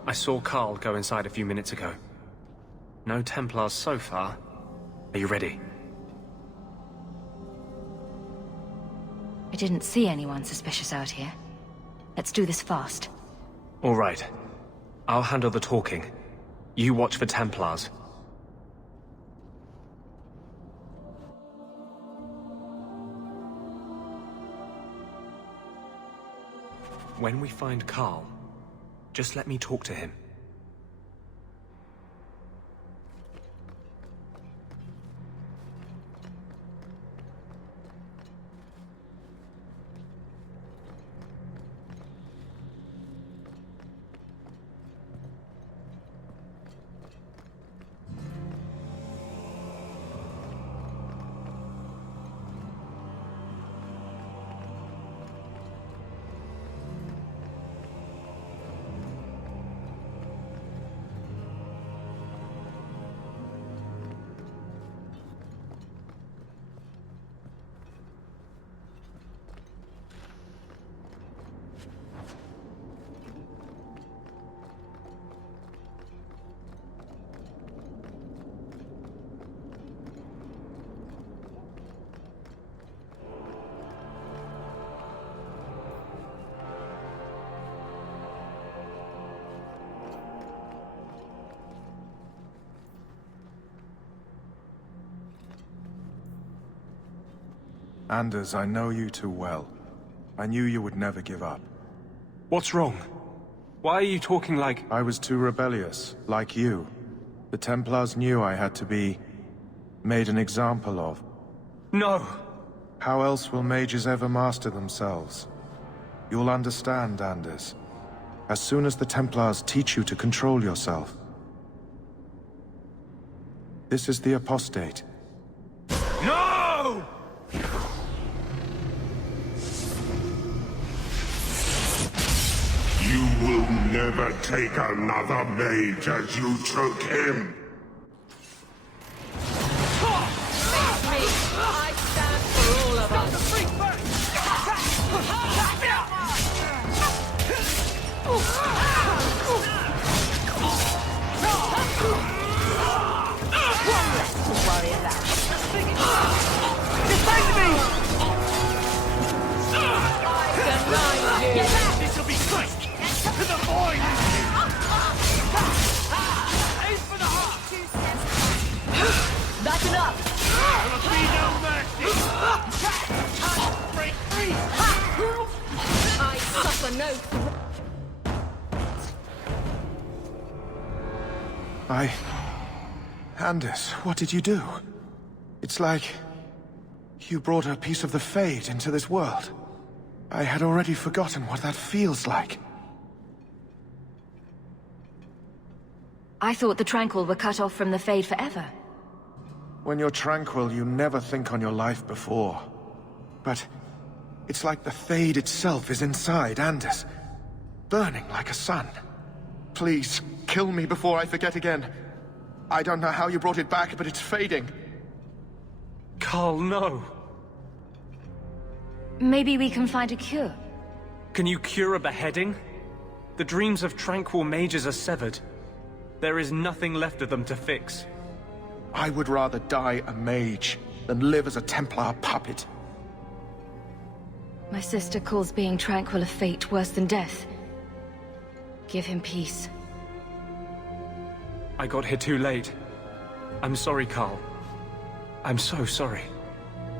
I saw Carl go inside a few minutes ago. No Templars so far. Are you ready? I didn't see anyone suspicious out here. Let's do this fast. All right. I'll handle the talking. You watch for Templars. When we find Carl, just let me talk to him. Anders, I know you too well. I knew you would never give up. What's wrong? Why are you talking like... I was too rebellious, like you. The Templars knew I had to be... made an example of. No! How else will mages ever master themselves? You'll understand, Anders. As soon as the Templars teach you to control yourself. This is the apostate. No! You will never take another mage as you took him. I stand for all of us. One less to worry about. Defend me! I deny you! Get back! This'll be quick! To the void! Aim for the heart! 2 steps. That's enough! There'll be no mercy! Break free! I suffer no... Anders, what did you do? It's like... you brought a piece of the Fade into this world. I had already forgotten what that feels like. I thought the Tranquil were cut off from the Fade forever. When you're tranquil, you never think on your life before. But... it's like the Fade itself is inside Anders. Burning like a sun. Please, kill me before I forget again. I don't know how you brought it back, but it's fading. Carl, no. Maybe we can find a cure. Can you cure a beheading? The dreams of tranquil mages are severed. There is nothing left of them to fix. I would rather die a mage than live as a Templar puppet. My sister calls being tranquil a fate worse than death. Give him peace. I got here too late. I'm sorry, Carl. I'm so sorry.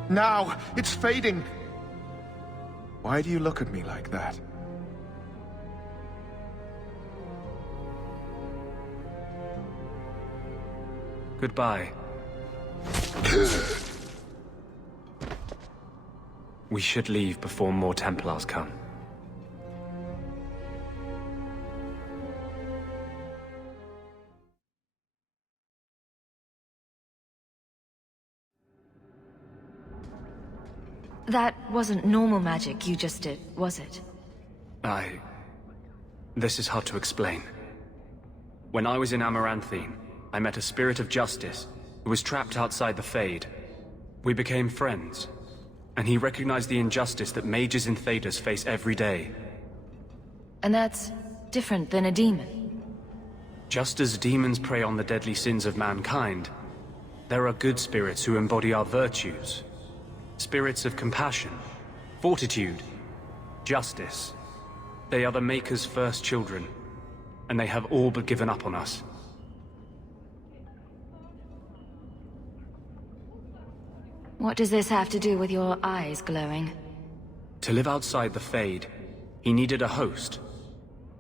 Now! It's fading! Why do you look at me like that? Goodbye. We should leave before more Templars come. That wasn't normal magic you just did, was it? This is hard to explain. When I was in Amaranthine, I met a spirit of justice who was trapped outside the Fade. We became friends, and he recognized the injustice that mages and Thaders face every day. And that's different than a demon. Just as demons prey on the deadly sins of mankind, there are good spirits who embody our virtues. Spirits of compassion, fortitude, justice. They are the Maker's first children, and they have all but given up on us. What does this have to do with your eyes glowing? To live outside the Fade, he needed a host.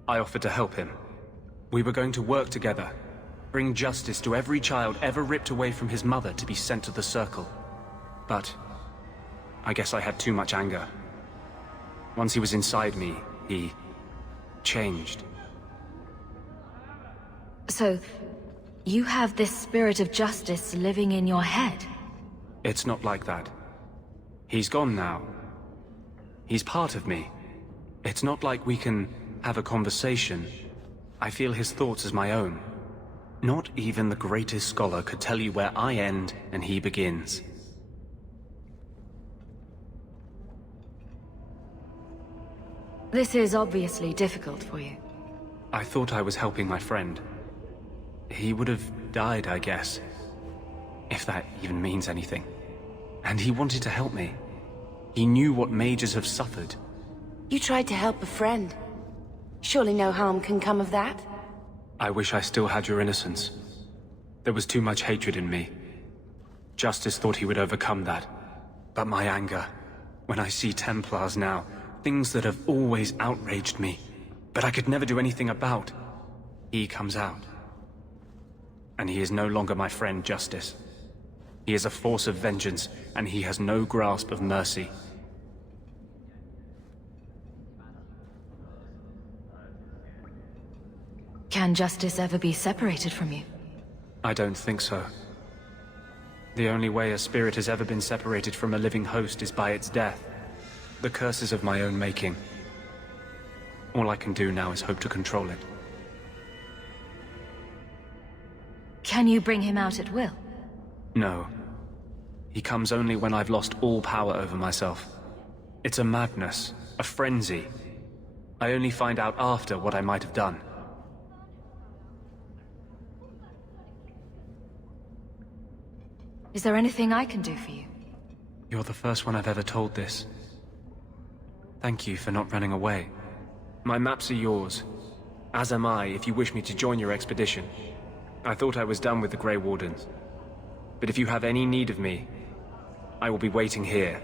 I offered to help him. We were going to work together, bring justice to every child ever ripped away from his mother to be sent to the Circle. But I guess I had too much anger. Once he was inside me, he changed. So, you have this spirit of justice living in your head? It's not like that. He's gone now. He's part of me. It's not like we can have a conversation. I feel his thoughts as my own. Not even the greatest scholar could tell you where I end and he begins. This is obviously difficult for you. I thought I was helping my friend. He would have died, I guess. If that even means anything. And he wanted to help me. He knew what mages have suffered. You tried to help a friend. Surely no harm can come of that? I wish I still had your innocence. There was too much hatred in me. Justice thought he would overcome that. But my anger... When I see Templars now, things that have always outraged me, but I could never do anything about, he comes out. And he is no longer my friend, Justice. He is a force of vengeance, and he has no grasp of mercy. Can justice ever be separated from you? I don't think so. The only way a spirit has ever been separated from a living host is by its death. The curse is of my own making. All I can do now is hope to control it. Can you bring him out at will? No. He comes only when I've lost all power over myself. It's a madness, a frenzy. I only find out after what I might have done. Is there anything I can do for you? You're the first one I've ever told this. Thank you for not running away. My maps are yours. As am I, if you wish me to join your expedition. I thought I was done with the Grey Wardens. But if you have any need of me, I will be waiting here.